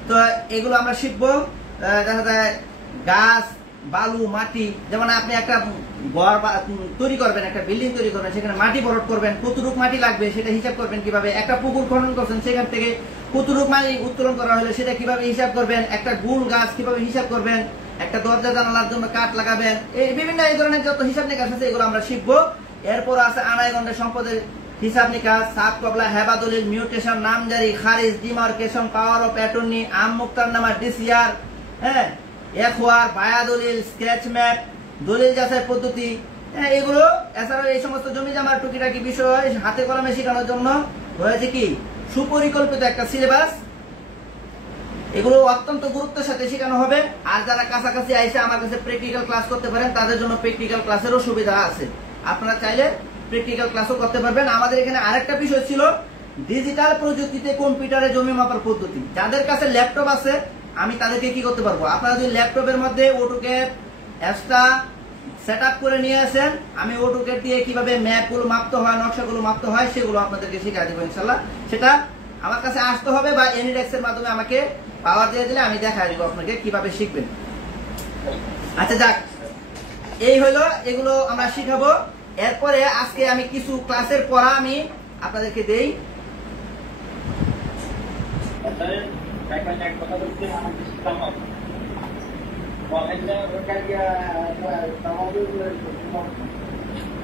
তো এগুলো আমরা শিখবো। দেখা যায় গাছ, বালু, মাটি, যেমন আপনি একটা ঘর তৈরি করবেন, একটা বিল্ডিং তৈরি করবেন, সেখানে মাটি ভরাট করবেন, কতটুকু মাটি লাগবে সেটা হিসাব করবেন কিভাবে। একটা পুকুর খনন করছেন, সেখান থেকে কতটুক মাটি উত্তোলন করা হলো সেটা কিভাবে হিসাব করবেন, একটা গুল গাছ কিভাবে হিসাব করবেন, একটা দরজা জানালার জন্য কাঠ লাগাবেন, এই বিভিন্ন এই ধরনের যত হিসাব নিকাশ আছে এগুলো আমরা শিখবো। এরপর আছে আনায় গন্ডে সম্পদের হিসাব নিকাশ, সাত কবলা, হেবা দলিল, মিউটেশন, নামজারি, খারিজ, ডিমার্কেশন, পাওয়ার অফ অ্যাটর্নি, আম মুক্তারনামা, ডিসিআর, হ্যাঁ, এখওয়ার, বায়া দলিল, স্কেচ ম্যাপ, দলিল যাচাই পদ্ধতি, হ্যাঁ, এগুলো। এছাড়াও এই সমস্ত জমি জমার টুকিটাকি বিষয় হাতে কলমে শেখানোর জন্য হয়েছে কি সুপরিকল্পিত একটা সিলেবাস। এগুলো অত্যন্ত গুরুত্বের সাথে শেখানো হবে। আর যারা কাছাকাছি আইসে আমার কাছে প্র্যাকটিক্যাল ক্লাস করতে পারেন তাদের জন্য প্র্যাকটিক্যাল ক্লাসেরও সুবিধা আছে, আপনারা চাইলে প্র্যাকটিক্যাল ক্লাসও করতে পারবেন। আমাদের এখানে আরেকটা বিষয় ছিল ডিজিটাল প্রযুক্তিতে কম্পিউটারে জমি মাপার পদ্ধতি। যাদের কাছে ল্যাপটপ আছে আমি তাদেরকে কি করতে পারবো, আপনারা যদি ল্যাপটপের মধ্যে অটোক্যাড অ্যাপসটা সেট আপ করে নিয়ে আসেন, আমি অটোক্যাড দিয়ে কিভাবে ম্যাপগুলো মাপতে হয়, নকশাগুলো মাপতে হয় সেগুলো আপনাদেরকে শিখিয়ে দেবো ইনশাল্লাহ। সেটা আমার কাছে আসতে হবে বা এনিডেক্স এর মাধ্যমে আমাকে পাওয়ার দিয়ে দিলে আমি দেখাই দিব আপনাকে কিভাবে শিখবেন। আচ্ছা যাক, এই হলো এগুলো আমরা শিখাবো। এরপরে আজকে আমি কিছু ক্লাসের পড়া আমি আপনাদেরকে দেই।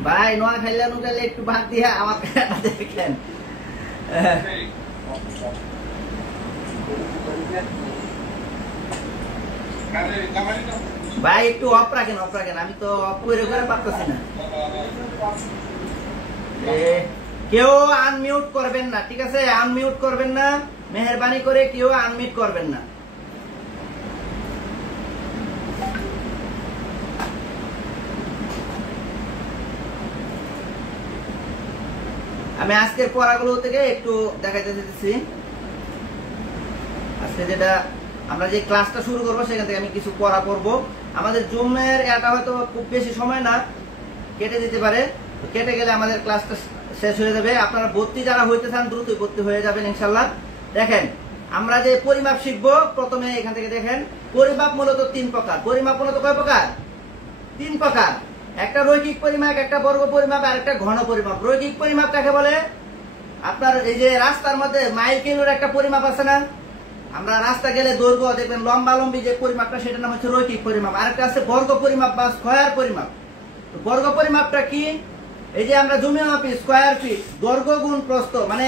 ভাই নোয়া খাইলে নুকালে একটু ভাত দিয়ে আমার দেখেন। ভাই একটু অফ রাখেন, অফ রাখেন, আমি তো অফ করে পারতেছি না। কেউ আনমিউট করবেন না, ঠিক আছে? আনমিউট করবেন না, মেহেরবানি করে কেউ আনমিউট করবেন না। আমি আজকের পড়াগুলো থেকে একটু দেখাইতে চাইতেছি। আজকে যেটা আমরা যে ক্লাসটা শুরু করবো সেখান থেকে আমি কিছু পড়া করবো। আমাদের জুমের এটা হয়তো খুব বেশি সময় না, কেটে যেতে পারে, কেটে গেলে আমাদের ক্লাসটা শেষ হয়ে যাবে। আপনারা ভর্তি যারা হইতে চান দ্রুত ভর্তি হয়ে যাবেন ইনশাল্লাহ। দেখেন আমরা যে পরিমাপ শিখবো, প্রথমে এখান থেকে দেখেন পরিমাপ মূলত 3 প্রকার। পরিমাপ মূলত কয় প্রকার? 3 প্রকার। একটা রৈখিক পরিমাপ, একটা বর্গ পরিমাপ, আর একটা ঘন পরিমাপ। রৈখিক পরিমাপ কাকে বলে? আপনার এই যে রাস্তার মধ্যে মাইল কিলোর একটা পরিমাপ আছে না, আমরা রাস্তা গেলে দৈর্ঘ্য দেখবেন লম্বা লম্বি যে পরিমাপটা সেটার নাম হচ্ছে রৈখিক পরিমাপ। আরেকটা আছে বর্গ পরিমাপ বা স্কয়ার পরিমাপ। বর্গ পরিমাপটা কি? এই যে আমরা জমি মাপি স্কয়ার ফিট, দৈর্ঘ্য গুণ প্রস্থ, মানে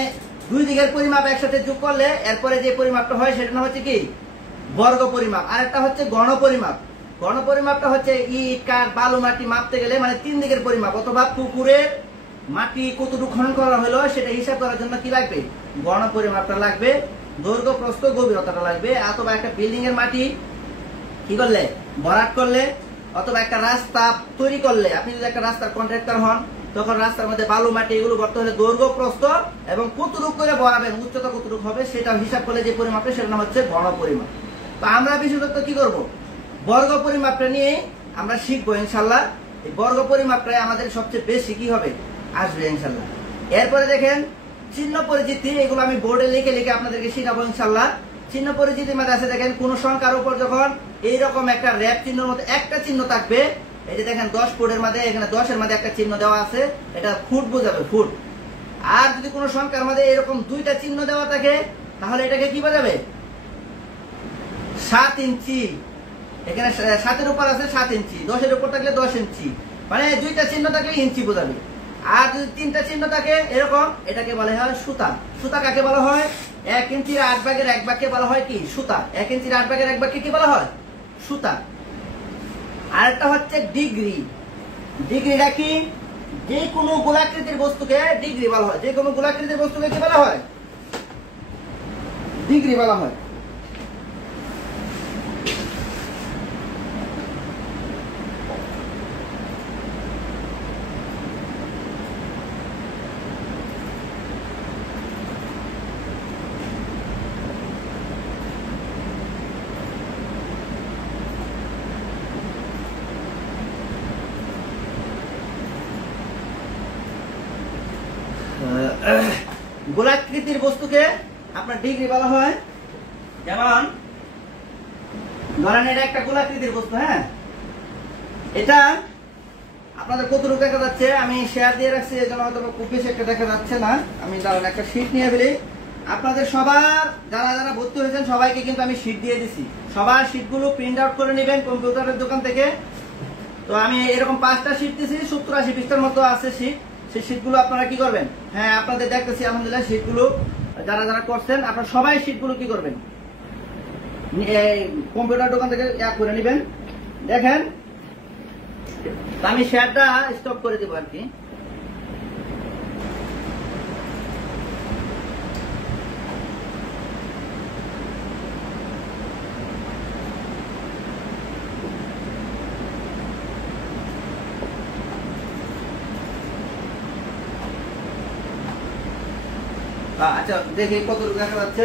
দুই দিকের পরিমাপ একসাথে যোগ করলে এরপরে যে পরিমাপটা হয় সেটার নাম হচ্ছে কি বর্গ পরিমাপ। আরেকটা হচ্ছে ঘন পরিমাপ। ঘন পরিমাপটা হচ্ছে ইট কাঠ বালু মাটি মাপতে গেলে মানে 3 দিকের পরিমাপ, অথবা পুকুরের মাটি কতটুকু খনন করা হলো সেটা হিসাব করার জন্য কি লাগবে? ঘন পরিমাপটা লাগবে, দৈর্ঘ্য প্রস্থ গভীরতাটা লাগবে। অথবা একটা বিল্ডিং এর মাটি কি করলে ভরাট করলে, অথবা একটা রাস্তা তৈরি করলে, আপনি যদি একটা রাস্তার কন্ট্রাক্টর হন তখন রাস্তার মধ্যে বালু মাটি এগুলো ভরতে হলে দৈর্ঘ্য প্রস্থ এবং কতটুকু করে ভরাবেন, উচ্চতা কতটুকু হবে সেটা হিসাব করলে যে পরিমাপটা সেটার নাম হচ্ছে ঘন পরিমাপ। তো আমরা বিশেষত কি করব, বর্গ পরিমাপটা নিয়ে আমরা শিখবো ইনশাল্লাহ। এই বর্গ পরিমাপটাই আমাদের সবচেয়ে বেশি কি হবে আসবে ইনশাল্লাহ। এরপরে দেখেন চিহ্ন পরিচিতি, এগুলো আমি বোর্ডে লিখে লিখে আপনাদেরকে শিখাবো ইনশাল্লাহ। চিহ্ন পরিচিতির মধ্যে আছে দেখেন কোন সংখ্যার উপর যখন এইরকম একটা র্যাপ চিহ্নের মধ্যে একটা চিহ্ন থাকবে, এই যে দেখেন 10 ফুটের মধ্যে এখানে 10-এর মধ্যে একটা চিহ্ন দেওয়া আছে, এটা ফুট বোঝাবে, ফুট। আর যদি কোনো সংখ্যার মধ্যে এরকম 2টা চিহ্ন দেওয়া থাকে তাহলে এটাকে কি বোঝাবে? 7 ইঞ্চি। এখানে 7-এর উপর আছে 7 ইঞ্চি, 10-এর উপর থাকলে 10 ইঞ্চি, মানে 2টা চিহ্ন থাকলে ইঞ্চি বোঝাবে। আর যদি 3টা চিহ্ন থাকে এরকম, এটাকে বলা হয় সুতা। সুতা কাকে বলা হয়? 1 ইঞ্চির 8/1 ভাগকে বলা হয় কি সুতা। 1 ইঞ্চির 8/1 ভাগকে কি বলা হয়? সুতা। আরেকটা হচ্ছে ডিগ্রি। ডিগ্রিটা কি? যে কোনো গোলাকৃতির বস্তুকে ডিগ্রি বলা হয়। যে কোনো গোলাকৃতির বস্তুকে কি বলা হয়? ডিগ্রি বলা হয়। গোলাকৃতির বস্তুকে আপনার ডিগ্রি বলা হয়। যেমন ধরেন এটা একটা গোলাকৃতির বস্তু, হ্যাঁ, এটা আপনাদের কতটুকু দেখা যাচ্ছে আমি শেয়ার দিয়ে রাখছি, এই জন্য হয়তো খুব বেশি একটা দেখা যাচ্ছে না। আমি ধরেন একটা শীট নিয়ে ফেলি, আপনাদের সবার যারা যারা ভর্তি হয়েছেন সবাইকে কিন্তু আমি শীট দিয়ে দিছি। সবার শীটগুলো প্রিন্ট আউট করে নেবেন কম্পিউটারের দোকান থেকে। তো আমি এরকম 5টা শীট দিয়েছি, 70-80 পৃষ্ঠার মতো আছে শীট। সেই শীটগুলো আপনারা কি করবেন, হ্যাঁ আপনাদের দেখতেছি আলহামদুলিল্লাহ শীটগুলো যারা যারা করছেন আপনারা সবাই শীটগুলো কি করবেন, কম্পিউটার দোকান থেকে করে নেবেন। দেখেন আমি শেয়ারটা স্টপ করে দেবো আর কি। আচ্ছা দেখি কতটুকু দেখা যাচ্ছে।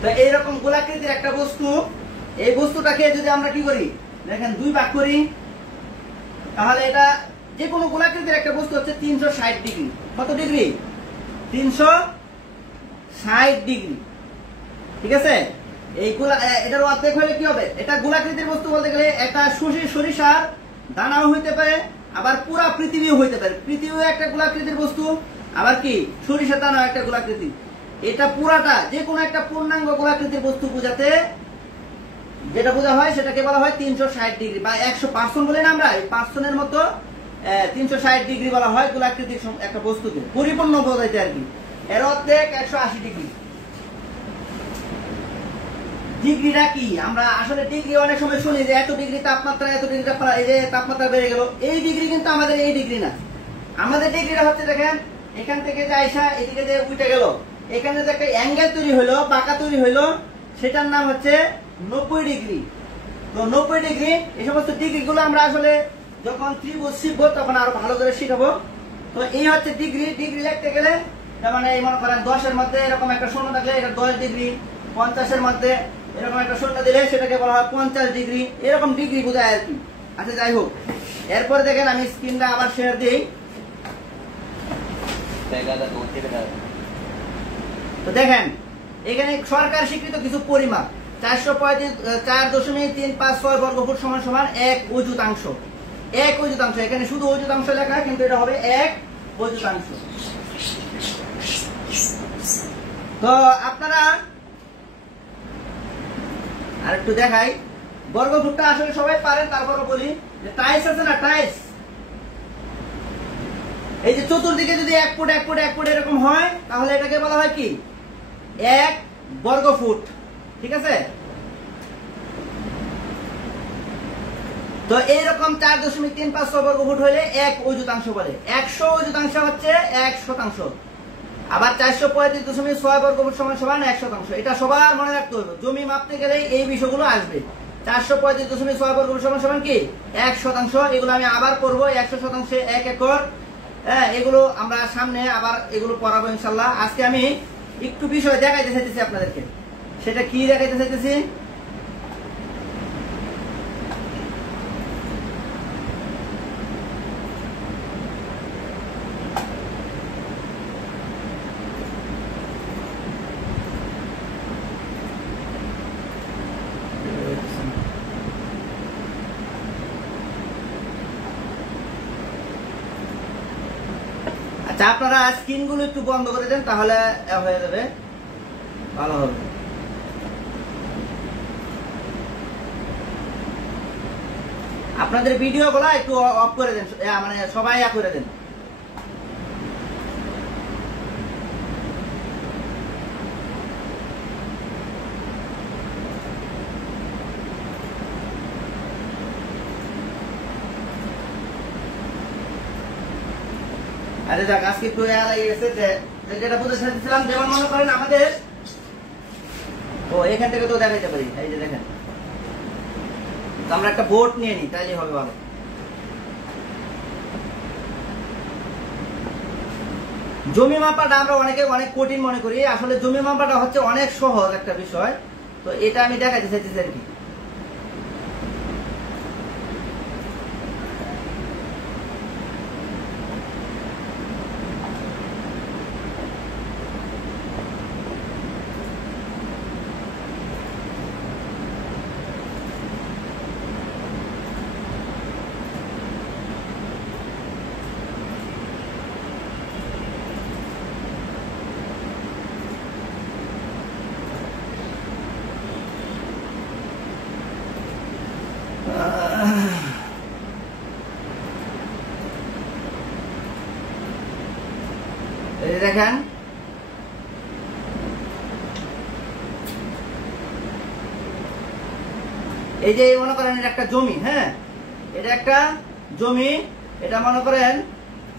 তো এইরকম গোলাকৃতির একটা বস্তু, এই বস্তুটাকে যদি আমরা কি করি দেখেন 2 ভাগ করি, তাহলে এটা যে কোনো গোলাকৃতির একটা বস্তু হচ্ছে 360 ডিগ্রি। কত ডিগ্রি? 360 ডিগ্রি। ঠিক আছে, এটার অর্ধেক হলে কি হবে, এটা গোলাকৃতির বস্তু বলতে গেলে একটা সরিষার দানাও হইতে পারে, আবার পুরা পৃথিবীও হইতে পারে। পৃথিবীও একটা গোলাকৃতির বস্তু, আবার কি সরিষার দানাও একটা গোলাকৃতি। এটা পুরাটা যে কোনো একটা পূর্ণাঙ্গ গোলাকৃতির বস্তু বোঝাতে যেটা বোঝা হয় সেটাকে বলা হয় 360 ডিগ্রি বা 100% বলে না আমরা, এই পার্সনের মতো 360 ডিগ্রি বলা হয় গোলাকৃতির একটা বস্তুকে, পরিপূর্ণ বোঝাইতে আর কি। এর অর্ধেক 180 ডিগ্রি। ডিগ্রিটা কি, আমরা আসলে ডিগ্রি অনেক সময় শুনি যে এত ডিগ্রি তাপমাত্রা, এত ডিগ্রি তাপমাত্রা, এই যে তাপমাত্রা বেড়ে গেল, এই ডিগ্রি কিন্তু আমাদের এই ডিগ্রি না। আমাদের ডিগ্রিটা হচ্ছে দেখেন এখান থেকে যে আইসা এদিকে যে উঠে গেল, এখানে যে একটা অ্যাঙ্গেল তৈরি হলো, বাঁকা তৈরি হলো, সেটার নাম হচ্ছে 90 ডিগ্রি। তো 90 ডিগ্রি, এই সমস্ত ডিগ্রি গুলো আমরা আসলে যখন ত্রিভুজ শিখবো তখন আরো ভালো করে শিখাবো। তো এই হচ্ছে ডিগ্রি। ডিগ্রি লিখতে গেলে মানে মনে করেন 10-এর মধ্যে এরকম একটা শূন্য থাকলে এটা 10 ডিগ্রি, 50-এর মধ্যে এরকম একটা শূন্য দিলে সেটাকে বলা হয় 50 ডিগ্রি। এরকম ডিগ্রি বোঝায় আর কি। আচ্ছা যাই হোক, এরপরে দেখেন আমি স্ক্রিনটা আবার শেয়ার দিই। তো দেখেন এখানে সরকার স্বীকৃত কিছু পরিমাপ 4.356 বর্গফুট সমান সমান 1 অযুতাংশ। 1 অযুতাংশ, এখানে শুধু অযুতাংশ লেখা কিন্তু এটা হবে 1 অযুতাংশ। তো আপনারা আর একটু দেখাই, বর্গফুটটা আসলে সবাই পারেন, তারপরও বলি যে টাইলস আছে না, টাইলস, এই যে চতুর্দিকে যদি 1 ফুট 1 ফুট 1 ফুট এরকম হয় তাহলে এটাকে বলা হয় কি 1 বর্গফুট। ঠিক আছে, তো এইরকম 4.356 বর্গফুট হলে 1 অযুতাংশ বলে। 100 অযুতাংশ হচ্ছে 1 শতাংশ। আবার 435.6 বর্গফুট সমান সমান 1 শতাংশ। এটা সবার মনে রাখতে হবে, জমি মাপতে গেলে এই বিষয়গুলো আসবে। 435.6 বর্গফুট সমান সমান কি 1 শতাংশ। এগুলো আমি আবার করবো, 100 শতাংশে 1 একর। হ্যাঁ, এগুলো আমরা সামনে আবার এগুলো পড়াবো ইনশাল্লাহ। আজকে আমি একটু বিষয় দেখাইতে চাইতেছি আপনাদেরকে। সেটা কি দেখাইতে চাইতেছি, আচ্ছা আপনারা স্ক্রিন গুলো একটু বন্ধ করে দেন, তাহলে হয়ে যাবে, ভালো হবে। আপনাদের ভিডিও গুলা একটু অফ করে দেন, মানে সবাই করে দেন। আরে যাক, আজকে একটু লেগে গেছে যেটা বুঝতে চাইছিলাম। যেমন মনে করেন আমাদের এখান থেকে তো দেখাইতে পারি, এই যে দেখেন, আমরা একটা বোর্ড নিয়ে নিই তাইলে হবে ভালো। জমি মাপাটা আমরা অনেকে অনেক কঠিন মনে করি, আসলে জমি মাপাটা হচ্ছে অনেক সহজ একটা বিষয়। তো এটা আমি দেখাইতে চাইতেছি আর কি। এই দেখেন এই যে মনে করেন এটা একটা জমি, হ্যাঁ এটা একটা জমি, এটা মনে করেন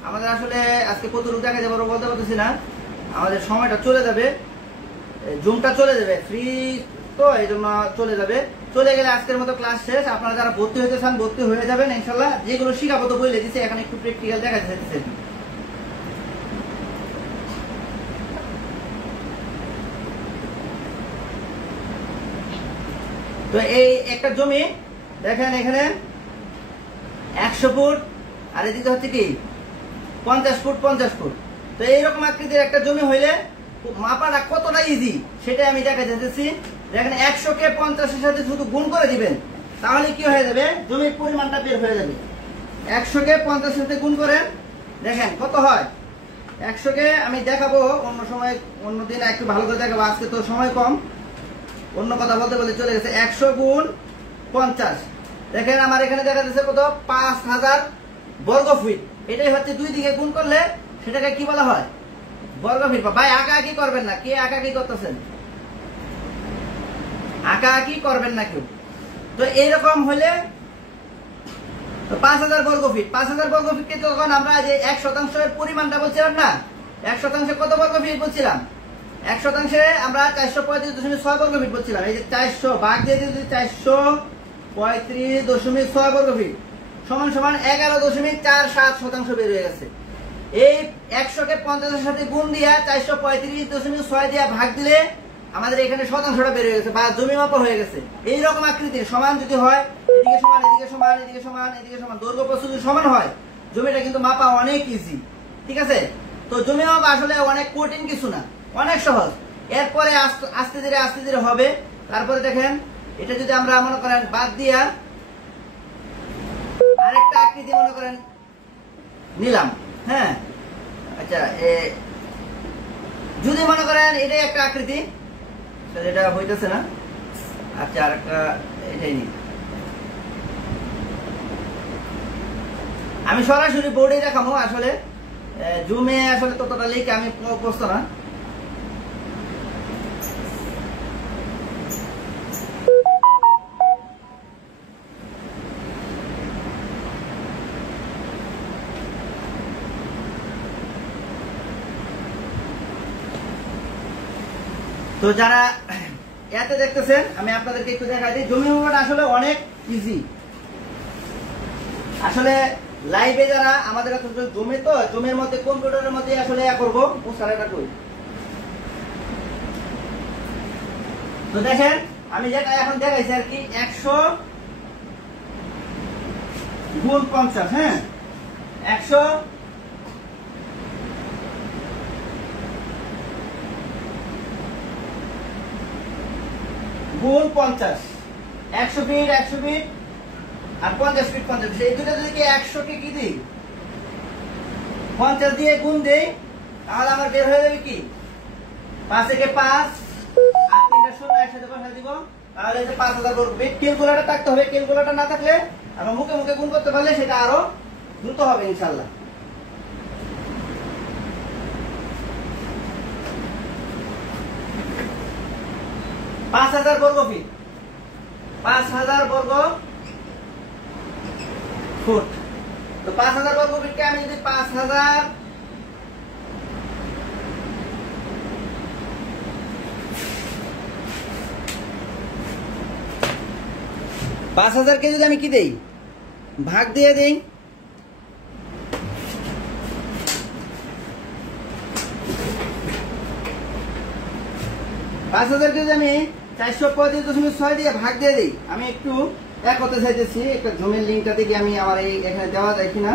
আমাদের আসলে আজকে কতটুকু দেখা যাবে বলতে পারতেছি না, আমাদের সময়টা চলে যাবে, জুমটা চলে যাবে, ফ্রি তো এই জন্য চলে যাবে। চলে গেলে আজকের মতো ক্লাস শেষ। আপনারা যারা ভর্তি হতে চান ভর্তি হয়ে যাবেন ইনশাল্লাহ। যেগুলো শিখাবো তো বলে দিচ্ছে, এখন একটু প্র্যাকটিক্যাল দেখা যাচ্ছে। তো এই একটা জমি দেখেন এখানে 100 ফুট আর এদিকে হচ্ছে কি 50 ফুট 50 ফুট। তো এইরকম আকৃতির একটা জমি হইলে মাপাটা কতটা ইজি সেটাই আমি দেখা যাচ্ছি। দেখেন 100 কে 50 এর সাথে শুধু গুণ করে দিবেন, তাহলে কি হয়ে যাবে, জমির পরিমাণটা বের হয়ে যাবে। 100 কে 50 এর সাথে গুণ করেন, দেখেন কত হয়। 100 কে আমি দেখাবো অন্য সময়, অন্য দিন একটু ভালো করে দেখাবো, আজকে তো সময় কম, অন্য কথা বলতে বলতে চলে গেছে। 100 গুণ 50, দেখেন আমার এখানে দেখা যাচ্ছে কত, 5000 বর্গ ফিট। এটাই হচ্ছে দুই দিকে গুণ করলে সেটাকে কি বলা হয়, বর্গ ফিট। ভাই আঁকা আঁকি করবেন না, কে আঁকা আঁকি করতেছেন, আঁকা আঁকি করবেন না কেউ। তো এইরকম হলে 5000 বর্গ ফিট, 5000 বর্গ ফিটকে তখন আমরা যে 1% পরিমাণটা বলছিলাম না, 1% কত বর্গ ফিট বলছিলাম, 1% আমরা 435.6 বর্গ ফিট বলছিলাম। এই যে 400 ভাগ দিয়ে যদি 435.6 বর্গ ফিট সমান সমান 11.47% বের হয়ে গেছে। এই 100 কে 50 এর সাথে গুণ দিয়া 435.6 দিয়া ভাগ দিলে আমাদের এখানে শতাংশটা বের হয়ে গেছে বা জমি মাপা হয়ে গেছে। এইরকম আকৃতির সমান যদি হয়, এদিকে সমান এদিকে সমান এদিকে সমান এদিকে সমান, দৈর্ঘ্য প্রস্থ যদি সমান হয়, জমিটা কিন্তু মাপা অনেক ইজি। ঠিক আছে, তো জমি মাপা আসলে অনেক কঠিন কিছু না, অনেক সহজ। এরপরে আস্তে ধীরে হবে। তারপরে দেখেন এটা যদি আমরা মনে করেন বাদ দিয়া আরেকটা আকৃতি মনে করেন নিলাম, হ্যাঁ আচ্ছা, যদি মনে করেন এটাই একটা আকৃতি, এটা হইতেছে না, আচ্ছা আরেকটা এটাই নি, আমি সরাসরি বোর্ডে দেখাবো। আসলে জুমে আসলে ততটা লিখে আমি প্রস্তুত না। তো যারা এতে দেখতেছেন আমি আপনাদেরকে একটু দেখাই দিই, জমি মাপাটা আসলে অনেক ইজি। আসলে লাইভে যারা আমাদের জমি, তো জমির মধ্যে কম্পিউটারের মধ্যে আসলে করবো মুসারাটা করি। তো দেখেন আমি যেটা এখন দেখাইছি আর কি, 100 গুণ 50, হ্যাঁ 100 গুণ 50, 100 ফিট 100 ফিট আর 50 ফিট 50 ফিট, এই দুটো যদি 100 কে কি দিই 50 দিয়ে গুণ দেই, তাহলে আমার বের হয়ে যাবে কি 5 থেকে 5 আর 3টা শূন্য একসাথে বসাই দিব, তাহলে এই যে 5000 বর্গ ফিট। ক্যালকুলেটর থাকতে হবে, ক্যালকুলেটর না থাকলে আমরা মুখে মুখে গুণ করতে পারলে সেটা আরো দ্রুত হবে ইনশাআল্লাহ। পাঁচ 5000 বর্গ ফিট, 5000 বর্গ ফুট। তো 5000 বর্গ ফিটকে আমি যদি 5000 কে যদি আমি কি দেই, ভাগ দিয়ে দেই, কে যদি আমি 435.6 দিয়ে ভাগ দিয়ে দিই, আমি একটু এক হতে চাইতেছি, একটা জমির লিঙ্কটা থেকে আমি আমার এই এখানে দেওয়া যায় কিনা,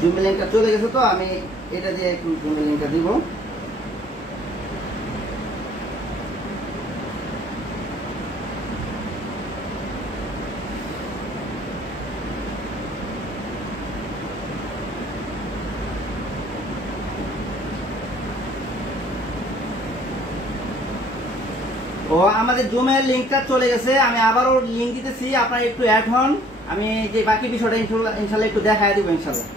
জমির লিঙ্কটা চলে গেছে, তো আমি এটা দিয়ে একটু জমির লিঙ্কটা দিব। ও আমাদের জুমের লিঙ্কটা চলে গেছে, আমি আবারও লিঙ্ক দিতেছি, আপনারা একটু অ্যাড হন। আমি যে বাকি বিষয়টা ইনশাল্লাহ একটু দেখায় দিব ইনশাল্লাহ।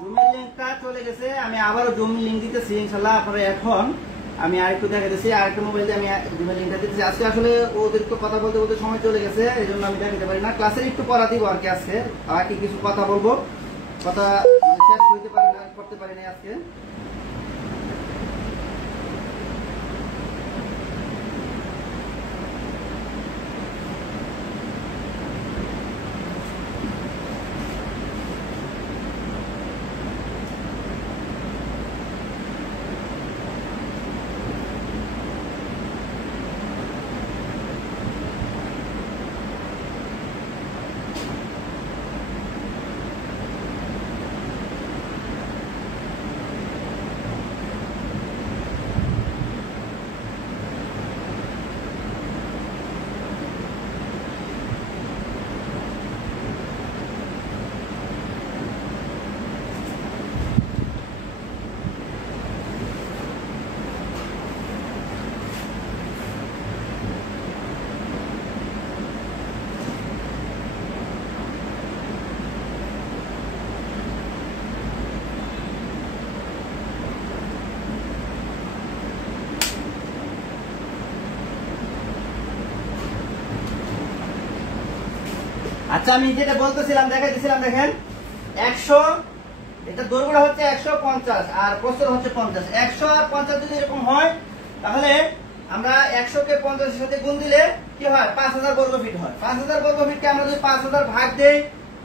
জুমের লিঙ্কটা চলে গেছে, আমি আবারও জুম লিঙ্ক দিতেছি ইনশাল্লাহ, আপনারা অ্যাড হন। আমি আরেকটু দেখা দিচ্ছি, আরেকটা মোবাইল দিয়ে আমি জুমের লিঙ্কটা দিতেছি। আজকে আসলে ওদের তো কথা বলতে বলতে সময় চলে গেছে, এই জন্য আমি দেখাতে পারি না। ক্লাসের একটু পড়া দিব আর কি, আজকে আর কি কিছু কথা বলবো, কথা শেষ হইতে পারি না, করতে পারি না আজকে। আচ্ছা, আমি যেটা বলতেছিলাম দেখাইতেছিলাম, দেখেন 100, এটা দৈর্ঘ্য হচ্ছে 150 আর প্রস্থ হচ্ছে 50। 100 আর 50 যদি এরকম হয়, তাহলে আমরা 100 কে 50 এর সাথে গুণ দিলে কি হয়, 5000 বর্গ ফিট হয়। 5000 বর্গ ফিটকে আমরা যদি 5000 ভাগ দেই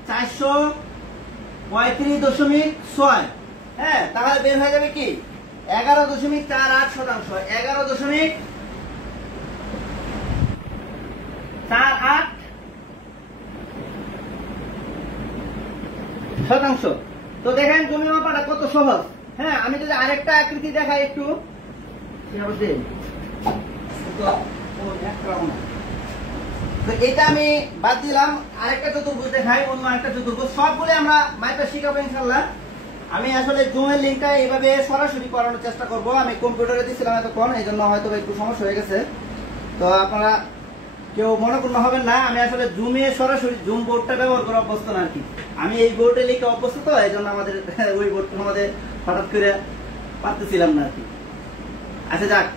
435.6, হ্যাঁ, তাহলে বের হয়ে যাবে কি 11.48%। 11.48%। তো দেখেন জমি মাপাটা কত সহজ। হ্যাঁ, আমি যদি আরেকটা আকৃতি দেখাই একটু, তো এটা আমি বাদ দিলাম, আরেকটা চতুর্ভুজ দেখাই, অন্য আরেকটা চতুর্ভুজ। সবগুলো আমরা মাইপা শিখাবো ইনশাল্লাহ। আমি আসলে জুমের লিঙ্কটা এইভাবে সরাসরি করানোর চেষ্টা করব। আমি কম্পিউটারে দিয়েছিলাম এতক্ষণ, এই জন্য হয়তো একটু সমস্যা হয়ে গেছে, তো আপনারা কেউ মনে করুন হবেন না। আমি আসলে জুমে সরাসরি জুম বোর্ডটা ব্যবহার করা অভ্যস্ত না আর কি, আমি এই বোর্ডে লিখে অভ্যস্ত, তো এই জন্য আমাদের ওই বোর্ডটা আমাদের হঠাৎ করে পারতেছিলাম না আর কি। আচ্ছা যাক,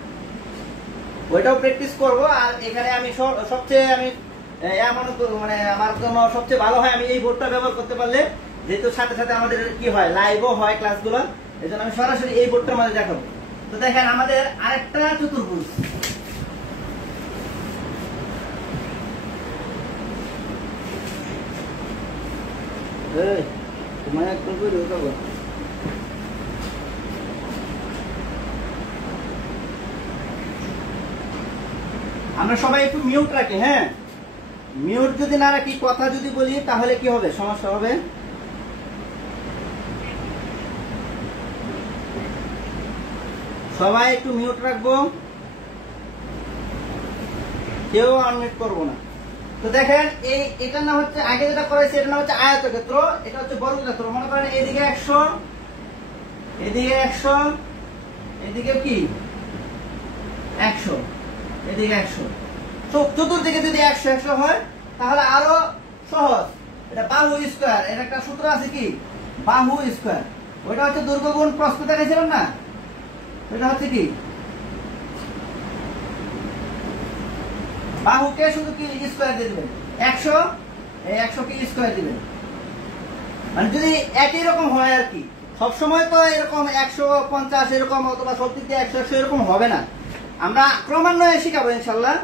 ওইটাও প্র্যাকটিস করব। আর এখানে আমি সবচেয়ে আমি এমন মানে আমার জন্য সবচেয়ে ভালো হয় আমি এই বোর্ডটা ব্যবহার করতে পারলে, যেহেতু সাথে সাথে আমাদের কি হয়, লাইভও হয় ক্লাসগুলো, এই জন্য আমি সরাসরি এই বোর্ডটা আমাদের দেখাবো। তো দেখেন আমাদের আরেকটা চতুর্ভুজ, আমরা সবাই একটু মিউট রাখি। হ্যাঁ, মিউট যদি না রাখি, কথা যদি বলি, তাহলে কি হবে, সমস্যা হবে। সবাই একটু মিউট রাখবো, কেউ আনমিউট করবো না। তো দেখেন এটা না হচ্ছে আগে যেটা করেছে, এটা না হচ্ছে আয়তক্ষেত্র, এটা হচ্ছে বর্গক্ষেত্র। মনে করেন এদিকে 100, এদিকে 100, এদিকে কি 100, এদিকে 100। চতুর্দিকে যদি 100 হয়, তাহলে আরো সহজ, এটা বাহু স্কয়ার। এর একটা সূত্র আছে কি, বাহু স্কয়ার। ওইটা হচ্ছে দৈর্ঘ্য গুণ প্রস্থ দেখাইছিলাম না, এটা হচ্ছে কি বাহুকে শুধু কি স্কয়ার দিয়ে দিবেন, 100 কি স্কয়ার দিবেন। মানে যদি একই রকম হয় আর কি, সবসময় তো এরকম 150 এরকম অথবা সব দিক দিয়ে 100 এরকম হবে না, আমরা ক্রমান্বয়ে শিখাবো ইনশাল্লাহ।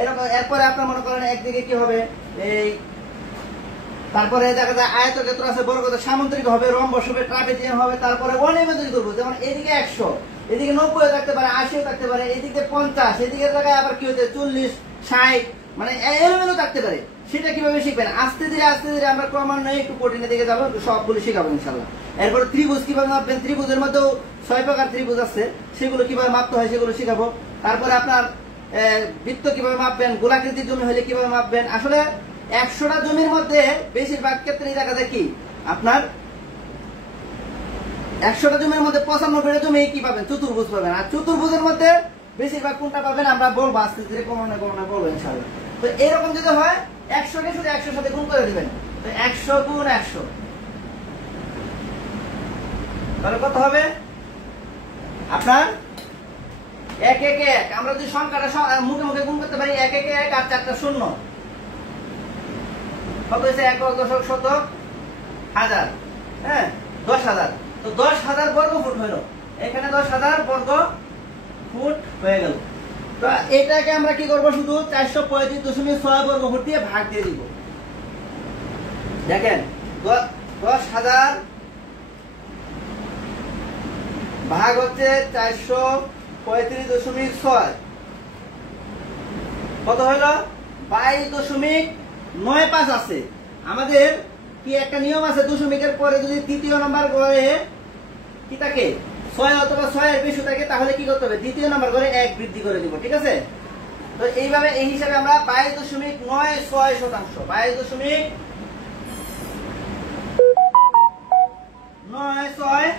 এরকম এরপরে আপনার মনে করেন একদিকে কি হবে, এই তারপরে দেখা যায় আয়তক্ষেত্র আছে, বর্গক্ষেত্র, সামুদ্রিক হবে, রম্বস হবে, ট্রাপিজিয়াম হবে, তারপরে অনিয়মিত করবো। যেমন এদিকে 100, এদিকে 90 থাকতে পারে, 80 থাকতে পারে, এদিকে 50, এদিকে জায়গায় আবার কি হচ্ছে 40, 60, মানে এলোমেলো থাকতে পারে। সেটা কিভাবে শিখবেন, আস্তে ধীরে আমরা ক্রমান্বয়ে একটু কঠিনের দিকে যাবো, সবগুলো শিখাবো ইনশাল্লাহ। এরপরে ত্রিভুজ কিভাবে মাপবেন, ত্রিভুজের মধ্যেও 6 প্রকার ত্রিভুজ আছে, সেগুলো কিভাবে মাপতে হয় সেগুলো শিখাবো। তারপরে আপনার বৃত্ত কিভাবে মাপবেন, গোলাকৃতির জমি হলে কিভাবে মাপবেন। আসলে 100টা জমির মধ্যে বেশিরভাগ ক্ষেত্রে দেখা যায় কি আপনার 100টা জমির মধ্যে 95টা জমি কি পাবেন? চতুর্ভুজ পাবেন। আর চতুর্ভুজের মধ্যে বেশিরভাগ কোনটা পাবেন আমরা বলবো আস্তে ধীরে, গণনা বলবো ইনশাআল্লাহ। তো এরকম যদি হয় 100কে শুধু 100 সাথে গুণ করে দিবেন, তো 100 গুণ 100, তাহলে কত হবে আপনার? 1 1 1। আমরা যদি সংখ্যাটা মুখে মুখে গুণ করতে পারি 1 1 1 আর 4টা শূন্য, কত হয়েছে? 1 দশক শতক হাজার, হ্যাঁ 10,000। তো 10,000 বর্গ ফুট হইল, এখানে 10,000 বর্গ ফুট হয়ে গেল। তো এটাকে আমরা কি করব? শুধু 435.6 বর্গ ফুট দিয়ে ভাগ দিয়ে দিব। দেখেন 10,000 ভাগ হচ্ছে 435.6, কত হইল? 22.95 আছে। আমাদের কি একটা নিয়ম আছে, দশমিকের পরে যদি তৃতীয় নাম্বার ঘরে কি থাকে 6 অথবা 6 এর বেশি থাকে, তাহলে কি করতে হবে? দ্বিতীয় নাম্বার ঘরে 1 বৃদ্ধি করে দিব, ঠিক আছে? তো এইভাবে এই হিসাবে আমরা 22.96 শতাংশ, 22.96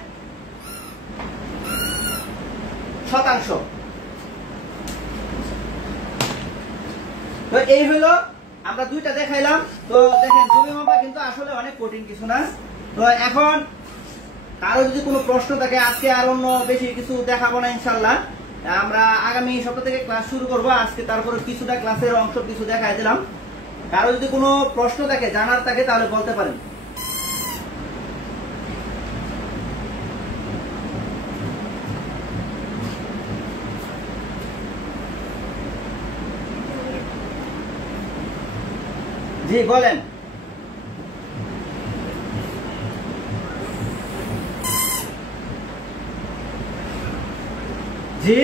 শতাংশ। তো এই হলো আমরা দুইটা দেখাইলাম। তো দেখেন জমি মাপা কিন্তু আসলে অনেক কঠিন কিছু না। তো এখন কারো যদি কোনো প্রশ্ন থাকে, আজকে আর অন্য বেশি কিছু দেখাবো না ইনশাল্লাহ, আমরা আগামী সপ্তাহ থেকে ক্লাস শুরু করবো। আজকে তারপরে কিছুটা ক্লাসের অংশ কিছু দেখাই দিলাম। কারো যদি কোনো প্রশ্ন থাকে, জানার থাকে, তাহলে বলতে পারেন। জি বলেন। জি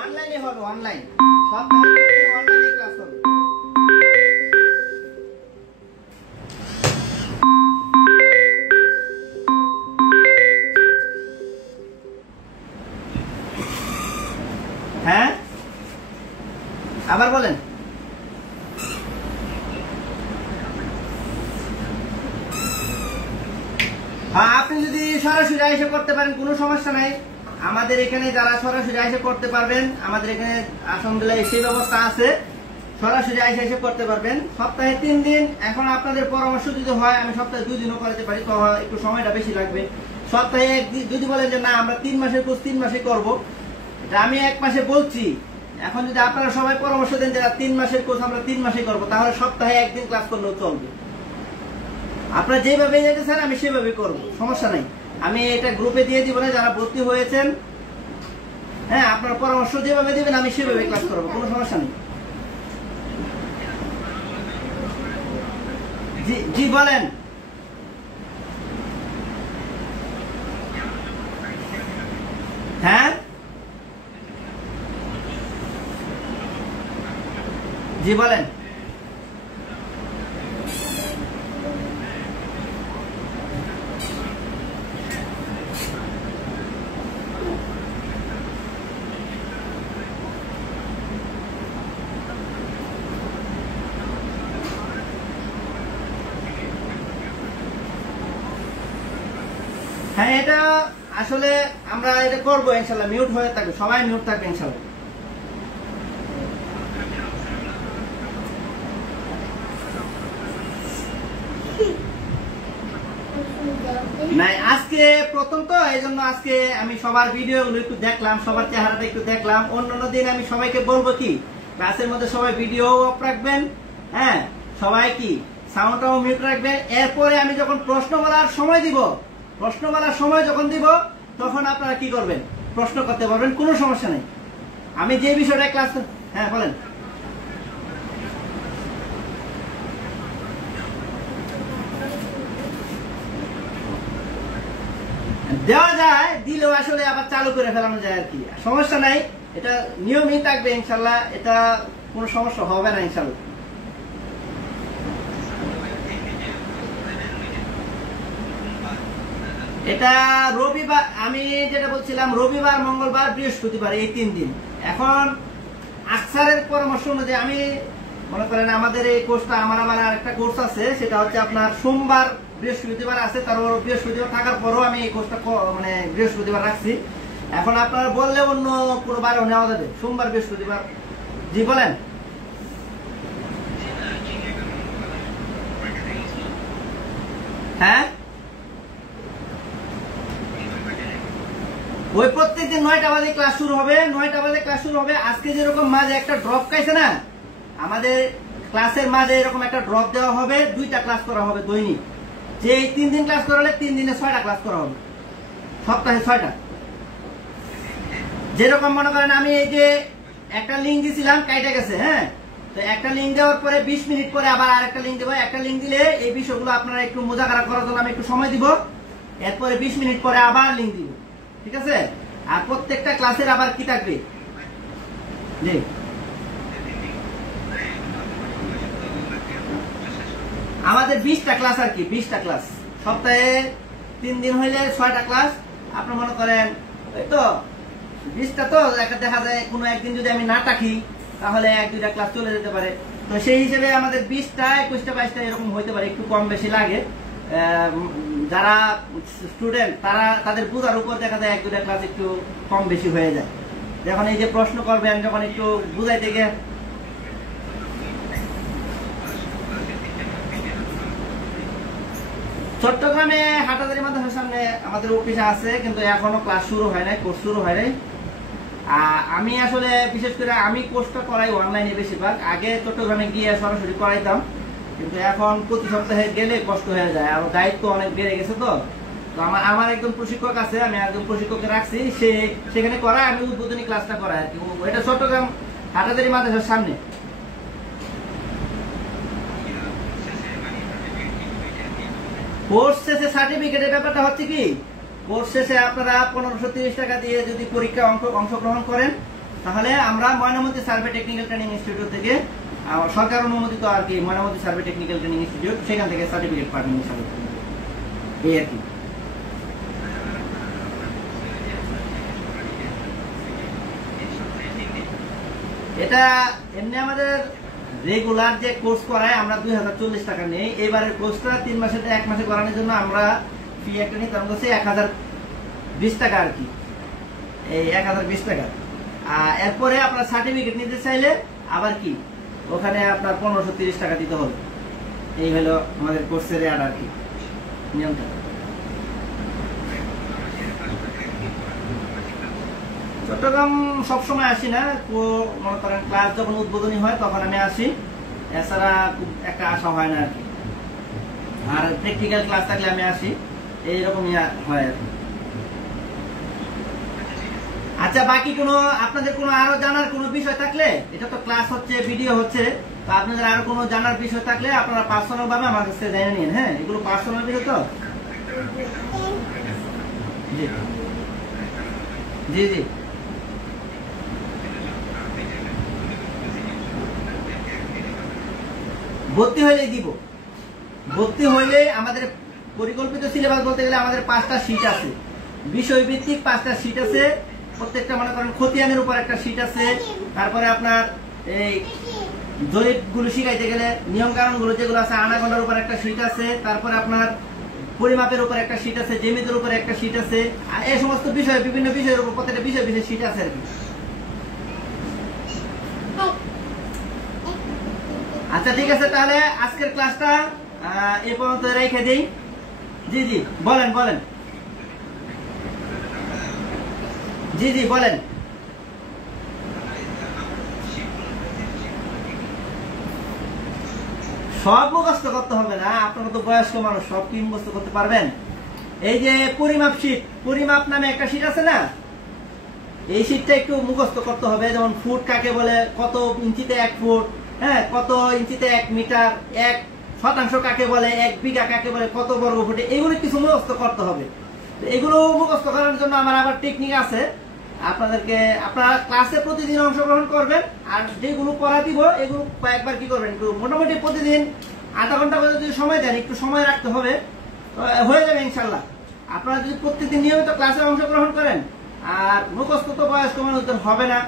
অনলাইনে হবে, অনলাইন সপ্তাহে অনলাইনে ক্লাস হবে। হ্যাঁ আবার বলেন। হ্যাঁ আপনি যদি সরাসরি এসে করতে পারেন কোনো সমস্যা নাই। আমাদের এখানে যারা সরাসরি এসে করতে পারবেন, আমাদের এখানে আলহামদুলিল্লাহ সেই ব্যবস্থা আছে, সরাসরি এসে করতে পারবেন। সপ্তাহে 3 দিন। এখন আপনাদের পরামর্শ যদি হয় আমি সপ্তাহে 2 দিনও করাতে পারি, তো একটু সময়টা বেশি লাগবে। সপ্তাহে যদি বলেন যে না আমরা 3 মাসের কোর্স 3 মাসে করবো, এটা আমি 1 মাসে বলছি। এখন যদি আপনারা সবাই পরামর্শ দেন যে 3 মাসের কোর্স আমরা 3 মাসে করবো, তাহলে সপ্তাহে 1 দিন ক্লাস করলেও চলবে। আপনারা যেভাবে যেতেছেন আমি সেভাবে করবো, সমস্যা নাই। আমি এটা গ্রুপে দিয়ে দিব না, যারা ভর্তি হয়েছেন, হ্যাঁ আপনার পরামর্শ যেভাবে দিবেন আমি সেভাবে ক্লাস করবো, কোনো সমস্যা নেই। জি জি বলেন। হ্যাঁ জি বলেন। হ্যাঁ এটা আসলে আমরা এটা করবো ইনশাল্লাহ, মিউট হয়ে থাকবে, সবাই মিউট থাকবে ইনশাল্লাহ। নাই আজকে প্রথম তো, এই জন্য আজকে আমি সবার ভিডিও গুলো একটু দেখলাম, সবার চেহারাটা একটু দেখলাম। অন্যান্য দিন আমি সবাইকে বলবো কি ক্লাসের মধ্যে সবাই ভিডিও অফ রাখবেন, হ্যাঁ সবাই কি সাউন্ডটাও মিউট রাখবেন। এরপরে আমি যখন প্রশ্ন বলার সময় দিব, প্রশ্ন বলার সময় যখন দিব তখন আপনারা কি করবেন? প্রশ্ন করতে পারবেন, কোনো সমস্যা নেই। আমি যে বিষয়টা ক্লাস, হ্যাঁ বলেন। দেওয়া যায়, দিলেও আসলে আবার চালু করে ফেলানো যায় আর কি, সমস্যা নাই। এটা নিয়মই থাকবে ইনশাল্লাহ, এটা কোনো সমস্যা হবে না ইনশাল্লাহ। এটা রবিবার, আমি যেটা বলছিলাম রবিবার, মঙ্গলবার, বৃহস্পতিবার, এই 3 দিন। এখন আকসারের পরামর্শ অনুযায়ী আমি মনে করেন আমাদের এই কোর্সটা আমার আরেকটা কোর্স আছে, সেটা হচ্ছে আপনার সোমবার বৃহস্পতিবার আছে, তারপর বৃহস্পতিবার থাকার পরও আমি এই কোর্সটা মানে বৃহস্পতিবার রাখছি। এখন আপনারা বললে অন্য কোনো বারেও নেওয়া যাবে, সোমবার বৃহস্পতিবার। জি বলেন। হ্যাঁ, ওই প্রত্যেকদিন 9টা বাজে ক্লাস শুরু হবে, 9টা বাজে ক্লাস শুরু হবে। আজকে যেরকম মাঝে একটা ড্রপ খাইছে না, আমাদের ক্লাসের মাঝে এরকম একটা ড্রপ দেওয়া হবে, 2টা ক্লাস করা হবে দৈনিক। যে 3 দিন ক্লাস করা হলে 3 দিনে 6টা ক্লাস করা হবে, সপ্তাহে 6টা। যেরকম মনে করেন আমি এই যে একটা লিঙ্ক দিয়েছিলাম, কাইটা গেছে। হ্যাঁ, তো একটা লিঙ্ক দেওয়ার পরে 20 মিনিট পরে আবার আরেকটা লিঙ্ক দেবো। একটা লিঙ্ক দিলে এই বিষয়গুলো আপনারা একটু মোজাকারা করার জন্য আমি একটু সময় দিব, এরপরে 20 মিনিট পরে আবার লিঙ্ক দিব, ঠিক আছে? আর প্রত্যেকটা ক্লাসের আবার কি থাকবে, জি আমাদের 20টা ক্লাস আর কি, 20টা ক্লাস সপ্তাহে 3 দিন হইলে 6টা ক্লাস। আপনি মনে করেন এই তো 20টা, তো দেখা যায় কোনো একদিন যদি আমি না থাকি তাহলে 1-2টা ক্লাস চলে যেতে পারে। তো সেই হিসেবে আমাদের 20টা 21টা 22টা এরকম হইতে পারে, একটু কম বেশি লাগে। যারা স্টুডেন্ট তাদের বুঝার উপর দেখা যায় 1-2টা ক্লাস একটু কম বেশি হয়ে যায়। যখন এই যে প্রশ্ন করবেন, যখন একটু বুঝাইতে গিয়ে চট্টগ্রামে হাটাজারি মাদ্রাসার সামনে আমাদের অফিস আছে, কিন্তু এখনো ক্লাস শুরু হয় নাই, কোর্স শুরু হয় নাই। আমি আসলে বিশেষ করে আমি কোর্সটা করাই অনলাইনে বেশিরভাগ। আগে চট্টগ্রামে গিয়ে সরাসরি করাইতাম, কিন্তু এখন প্রতি সপ্তাহে গেলে কষ্ট হয়ে যায়, আর দায়িত্ব অনেক বেড়ে গেছে। তো আমার একজন প্রশিক্ষক আছে, আমি একজন প্রশিক্ষককে রাখছি, সেখানে করায়, আমি উদ্বোধনী ক্লাসটা করাই আর কি। এটা চট্টগ্রাম হাটাজারি মাদ্রাসার সামনে। কোর্স শেষে সার্টিফিকেটের ব্যাপারটা হচ্ছে কি, কোর্স শেষে আপনারা 1530 টাকা দিয়ে যদি পরীক্ষা অংশগ্রহণ করেন, তাহলে আমরা Mainamati survey technical training institute থেকে, সরকার অনুমোদিত আর কি, Mainamati survey technical training institute, সেখান থেকে সার্টিফিকেট পাবেন ইনশাআল্লাহ। এই আর কি। এটা এমনি আমাদের রেগুলার যে কোর্স করায় আমরা 2040 টাকা নেই। এবারের কোর্সটা 3 মাসে 1 মাসে করানোর জন্য আমরা ফি একটা নিই, তার মধ্যে 1020 টাকা আর কি, এই 1020 টাকা। এরপরে আপনার সার্টিফিকেট নিতে চাইলে আবার কি ওখানে আপনার 1530 টাকা দিতে হবে। এই হলো আমাদের কোর্সের অ্যাড আর কি, নিয়মটা। চট্টগ্রাম সবসময় আসি না, মনে করেন ক্লাস যখন উদ্বোধনী হয় তখন আমি আসি, এছাড়া খুব একটা আসা হয় না আর কি। আর প্র্যাকটিক্যাল ক্লাস থাকলে আমি আসি, এইরকমই হয় আর কি। আচ্ছা, বাকি কোনো আপনাদের কোনো আরো জানার কোনো বিষয় থাকলে, এটা তো ক্লাস হচ্ছে, ভিডিও হচ্ছে, তো আপনাদের আরো কোনো জানার বিষয় থাকলে আপনারা পার্সোনাল ভাবে আমার কাছে জেনে নিন। হ্যাঁ, এগুলো পার্সোনাল বিষয় তো। জি জি জি ভর্তি হইলে দিব। ভর্তি হইলে আমাদের পরিকল্পিত সিলেবাস বলতে গেলে আমাদের 5টা শীট আছে, বিষয়ভিত্তিক 5টা শীট আছে। প্রত্যেকটা মনে করেন খতিয়ানের উপর একটা শীট আছে, তারপরে আপনার এই জরিপগুলো শিখাইতে গেলে নিয়ম কানুনগুলো যেগুলো আছে, আনাগোনার উপর একটা শীট আছে, তারপরে আপনার পরিমাপের উপর একটা শীট আছে, জ্যামিতির উপর একটা শীট আছে। এই সমস্ত বিষয়, বিভিন্ন বিষয়ের উপর প্রত্যেকটা বিষয় শীট আছে আর কি। আচ্ছা, ঠিক আছে, তাহলে আজকের ক্লাসটা এ পর্যন্ত রেখে দিই। জি জি বলেন বলেন। জি জি বলেন। সব মুখস্থ করতে হবে না, আপনারা তো বয়স্ক মানুষ, সব কি মুখস্থ করতে পারবেন? এই যে পরিমাপ শীট, পরিমাপ নামে একটা শীট আছে না, এই শীটটা একটু মুখস্থ করতে হবে। যেমন ফুট কাকে বলে, কত ইঞ্চিতে 1 ফুট, হ্যাঁ, কত ইঞ্চিতে 1 মিটার, 1 শতাংশ কাকে বলে, 1 বিঘা কাকে বলে, কত বর্গ ফুটে, এগুলো কিছু মুখস্থ করতে হবে। এগুলো মুখস্থ করার জন্য আমার আবার টেকনিক আছে। আপনাদেরকে, আপনারা ক্লাসে প্রতিদিন অংশগ্রহণ করবেন, আর যেগুলো পড়া দিব এগুলো কয়েকবার কি করবেন, একটু মোটামুটি প্রতিদিন আধা ঘন্টা করে যদি সময় দেন, একটু সময় রাখতে হবে, হয়ে যাবে ইনশাল্লাহ। আপনারা যদি প্রত্যেকদিন নিয়মিত ক্লাসে অংশগ্রহণ করেন, আর মুখস্থ তো বয়স্ক মানুষদের হবে না,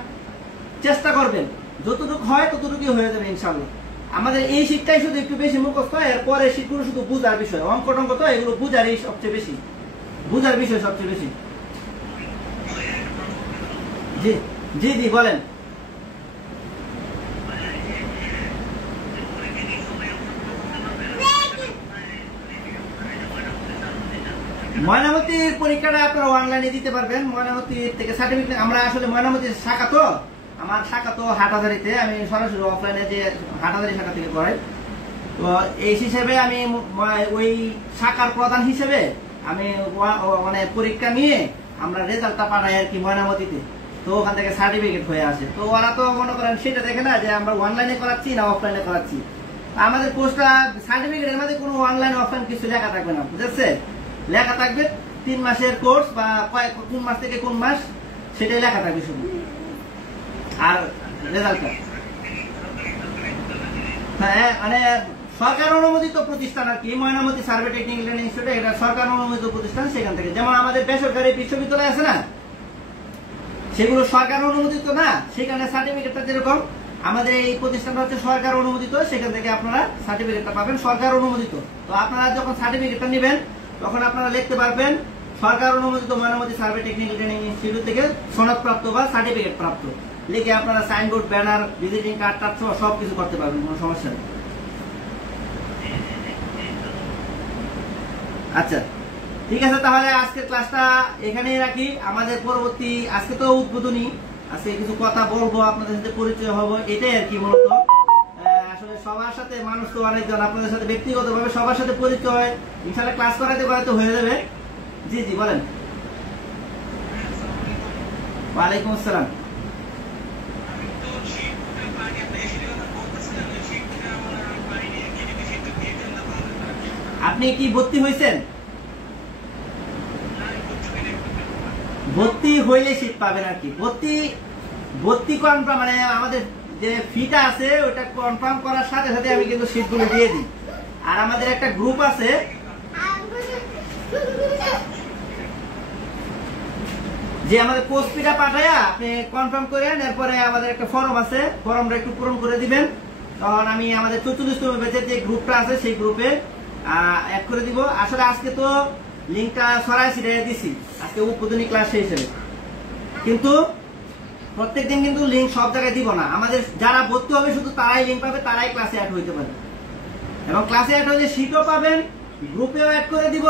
চেষ্টা করবেন যতটুকু হয় ততটুকুই হয়ে যাবে ইনশাআল্লাহ। আমাদের এই শীটটাই শুধু একটু বেশি মুখস্থ, এরপরে শীটগুলো শুধু বুঝার বিষয়, অঙ্ক টঙ্ক তো এগুলো বুঝারই সবচেয়ে বেশি, বুঝার বিষয় সবচেয়ে বেশি। জি জি জি বলেন। ময়নামতির পরীক্ষাটা আপনারা অনলাইনে দিতে পারবেন। ময়নামতি থেকে সার্টিফিকেট, আমরা আসলে ময়নামতির শাখা তো, আমার শাখা তো হাটহাজারীতে, আমি সরাসরি অফলাইনে যে হাটহাজারী শাখা থেকে করাই। তো এই হিসেবে আমি ওই শাখার প্রধান হিসেবে আমি মানে পরীক্ষা নিয়ে আমরা রেজাল্টটা পাঠাই আর কি ময়নামতিতে। তো ওখান থেকে সার্টিফিকেট হয়ে আসে। তো ওরা তো মনে করেন সেটা দেখে না যে আমরা অনলাইনে করাচ্ছি না অফলাইনে করাচ্ছি। আমাদের কোর্সটা সার্টিফিকেটের মধ্যে কোনো অনলাইন অফলাইন কিছু লেখা থাকবে না, বুঝেছে? লেখা থাকবে 3 মাসের কোর্স বা কোন মাস থেকে কোন মাস সেটাই লেখা থাকবে শুধু, আর রেজাল্টটা। হ্যাঁ মানে সরকার অনুমোদিত প্রতিষ্ঠান আর কি, Mainamati survey technical training institute, এটা সরকার অনুমোদিত প্রতিষ্ঠান। সেখান থেকে যেমন আমাদের বেসরকারি বিশ্ববিদ্যালয় আছে না, সেগুলো সরকার অনুমোদিত না, সেখানে সার্টিফিকেটটা যেরকম আমাদের এই প্রতিষ্ঠানটা হচ্ছে সরকার অনুমোদিত, সেখান থেকে আপনারা সার্টিফিকেটটা পাবেন সরকার অনুমোদিত। তো আপনারা যখন সার্টিফিকেটটা নেবেন তখন আপনারা লিখতে পারবেন সরকার অনুমোদিত Mainamati survey technical training institute থেকে সনদপ্রাপ্ত বা সার্টিফিকেট প্রাপ্ত লিখে আপনারা সাইনবোর্ড, ব্যানার, ভিজিটিং কার্ড টার্ড সব কিছু করতে পারবেন, কোনো সমস্যা নেই। আচ্ছা ঠিক আছে, তাহলে আজকের ক্লাসটা এখানেই রাখি। আমাদের পরবর্তী, আজকে তো উদ্বোধনী, আজকে কিছু কথা বলবো, আপনাদের সাথে পরিচয় হবো, এটাই আর কি মূলত। আসলে সবার সাথে মানুষ তো অনেকজন, আপনাদের সাথে ব্যক্তিগতভাবে সবার সাথে পরিচয় ইনশাআল্লাহ ক্লাস করাতে করাতে হয়ে যাবে। জি জি বলেন। ওয়ালাইকুম আসসালাম। আপনি কি ভর্তি হয়েছেন? ভর্তি হইলে শীত পাবেন আর কি। ভর্তি কনফার্ম মানে আমাদের যে ফিটা আছে ওটা কনফার্ম করার সাথে সাথে আমি কিন্তু শীটগুলো দিয়ে দিই। আর আমাদের একটা গ্রুপ আছে, যে আমাদের পোস্ট ফিটা পাঠায় আপনি কনফার্ম করেন, এরপরে আমাদের একটা ফর্ম আছে, ফর্মটা একটু পূরণ করে দিবেন, তখন আমি আমাদের 44তম ব্যাচের যে গ্রুপটা আছে সেই গ্রুপে অ্যাড করে দিব। আসলে আজকে তো লিঙ্কটা সরাই ছিটাই দিছি, আজকে উদ্বোধনী ক্লাস হিসেবে, কিন্তু প্রত্যেকদিন কিন্তু লিঙ্ক সব জায়গায় দিব না। আমাদের যারা ভর্তি হবে শুধু তারাই লিঙ্ক পাবে, তারাই ক্লাসে অ্যাড হইতে পারে, এবং ক্লাসে অ্যাড হলে শীটও পাবেন, গ্রুপেও অ্যাড করে দিব,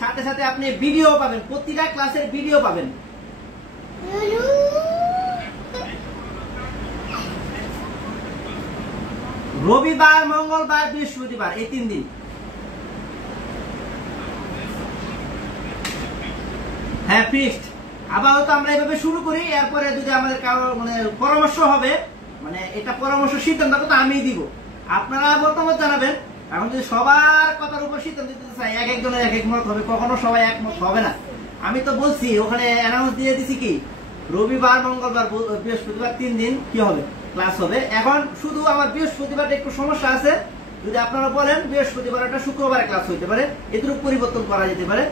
সাথে সাথে আপনি ভিডিও পাবেন, প্রতিটা ক্লাসের ভিডিও পাবেন। রবিবার, মঙ্গলবার, বৃহস্পতিবার, এই 3 দিন। হ্যাঁ ফিক্সড। আপাতত আমরা এইভাবে শুরু করি, এরপরে যদি আমাদের কারো মানে পরামর্শ হবে, মানে এটা পরামর্শ সিদ্ধান্ত তো আমি দিব, আপনারা মতামত জানাবেন। এখন যদি সবার কথার উপর সিদ্ধান্ত দিতে চাই, এক একজনের এক এক মত হবে, কখনো সবাই একমত হবে না। আমি তো বলছি ওখানে অ্যানাউন্স দিয়ে দিছি কি রবিবার, মঙ্গলবার, বৃহস্পতিবার 3 দিন কি হবে ক্লাস হবে। এখন শুধু আমার বৃহস্পতিবার একটু সমস্যা আছে, যদি আপনারা বলেন বৃহস্পতিবার একটা শুক্রবারে ক্লাস হইতে পারে, এটুকু পরিবর্তন করা যেতে পারে।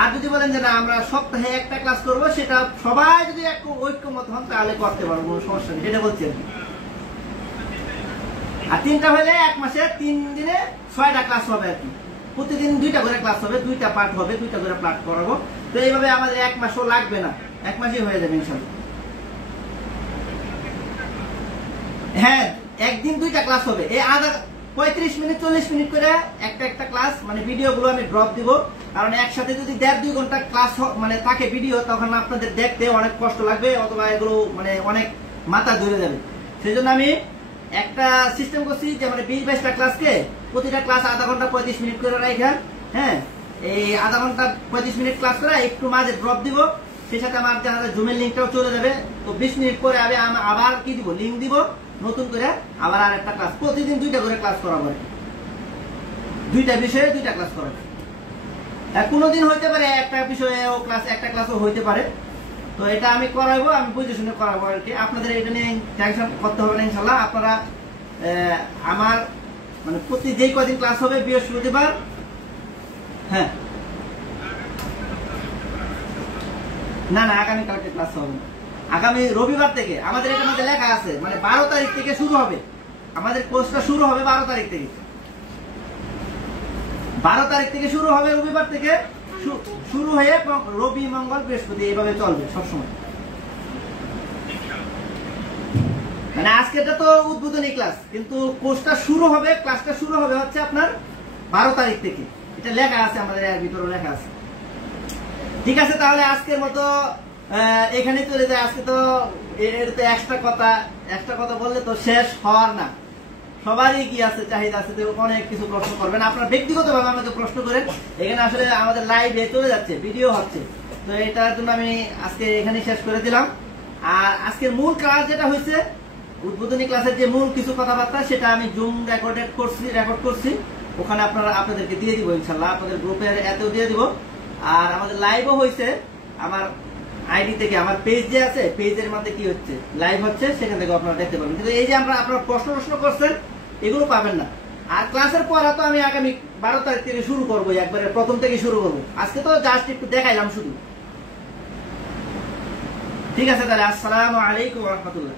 আর যদি বলেন যে না আমরা সপ্তাহে একটা ক্লাস করবো, সেটা সবাই যদি একটু ঐক্যমত হন তাহলে করতে পারবো, কোনো সমস্যা নেই, সেটা বলছি আর কি। আর 3টা হলে 1 মাসে 3 দিনে 6টা ক্লাস হবে আর কি, প্রতিদিন 2টা করে ক্লাস হবে, 2টা পার্ট হবে, 2টা করে পার্ট করাবো। তো এইভাবে আমাদের 1 মাসও লাগবে না, 1 মাসেই হয়ে যাবে ইনশাআল্লাহ। হ্যাঁ একদিন 2টা ক্লাস হবে, এই 35 মিনিট 40 মিনিট করে একটা ক্লাস, মানে ভিডিও গুলো আমি ড্রপ দিব, কারণ একসাথে যদি 1.5-2 ঘন্টা ক্লাস মানে থাকে ভিডিও, তখন আপনাদের দেখতে অনেক কষ্ট লাগবে, অথবা এগুলো মানে অনেক মাথা ধরে যাবে। সেই জন্য আমি একটা সিস্টেম করছি যে মানে 20-22টা ক্লাসকে প্রতিটা ক্লাস আধা ঘন্টা 35 মিনিট করে রাখা। হ্যাঁ এই আধা ঘন্টা 35 মিনিট ক্লাস করে একটু মাঝে ড্রপ দিব, সেই সাথে আমার জানা জুমের লিঙ্কটাও চলে যাবে। তো 20 মিনিট পরে আমি আবার কি দিব, লিঙ্ক দিব নতুন করে, আবার আর একটা ক্লাস, প্রতিদিন 2টা করে ক্লাস করাবো আর কি, 2টা বিষয়ে 2টা ক্লাস করাবো। কোনোদিন হইতে পারে একটা বিষয়ে একটা ক্লাসও হইতে পারে। তো এটা আমি করাবো, আমি বুঝে শুনে করাবো আর কি, আপনাদের এটা নিয়ে টেনশন করতে হবে না ইনশাল্লাহ। আপনারা আমার মানে প্রতি যেই কদিন ক্লাস হবে বৃহস্পতিবার, হ্যাঁ না আগামীকালকে ক্লাস হবে না, আগামী রবিবার থেকে আমাদের এটার মধ্যে লেখা আছে, মানে 12 তারিখ থেকে শুরু হবে আমাদের কোর্সটা, শুরু হবে 12 তারিখ থেকে। 12 তারিখ থেকে শুরু হবে, রবিবার থেকে শুরু হয়ে রবি মঙ্গল বৃহস্পতি এইভাবে চলবে সবসময়। মানে আজকেটা তো উদ্বোধনী ক্লাস, কিন্তু কোর্সটা শুরু হবে, ক্লাসটা শুরু হবে হচ্ছে আপনার 12 তারিখ থেকে। এটা লেখা আছে আমাদের এর ভিতরে লেখা আছে। ঠিক আছে, তাহলে আজকের মতো এখানে চলে যায়। আজকে তো এর তো এক্সট্রা কথা বললে তো শেষ হওয়ার না। সবারই কি আছে, চাহিদা আছে, অনেক কিছু প্রশ্ন করবেন আপনারা ব্যক্তিগতভাবে আমাকে প্রশ্ন করেন। এখানে আসলে আমাদের লাইভে চলে যাচ্ছে, ভিডিও হচ্ছে, তো এটার জন্য আমি আজকে এখানে শেষ করে দিলাম। আর আজকের মূল ক্লাস যেটা হয়েছে, উদ্বোধনী ক্লাসের যে মূল কিছু কথাবার্তা, সেটা আমি জুম রেকর্ড করছি, ওখানে আপনাদেরকে দিয়ে দিব ইনশাল্লাহ, আপনাদের গ্রুপের এতেও দিয়ে দিব। আর আমাদের লাইভও হয়েছে আমার আইডি থেকে, আমার পেজ যে আছে, পেজের মধ্যে কি হচ্ছে, লাইভ হচ্ছে, সেখান থেকে আপনারা দেখতে পাবেন। কিন্তু এই যে আপনারা প্রশ্ন করছেন, এগুলো পাবেন না। আর ক্লাসের পড়া তো আমি আগামী 12 তারিখ থেকে শুরু করবো, একবারে প্রথম থেকে শুরু করবো। আজকে তো জাস্ট একটু দেখাইলাম শুধু। ঠিক আছে, তাহলে আসসালামু আলাইকুম ওয়া রাহমাতুল্লাহ।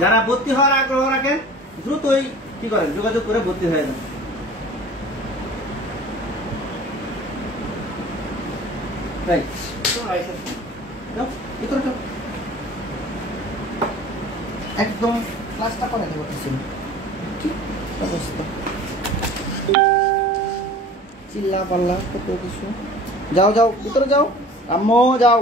যারা ভর্তি হওয়ার আগ্রহ রাখেন, দ্রুতই কি করেন, যোগাযোগ করে ভর্তি হয়ে যান। একদম ক্লাসটা করে দেবো কিছু চিল্লা পাল্লা কত কিছু। যাও ভিতরে যাও, আম্মু যাও।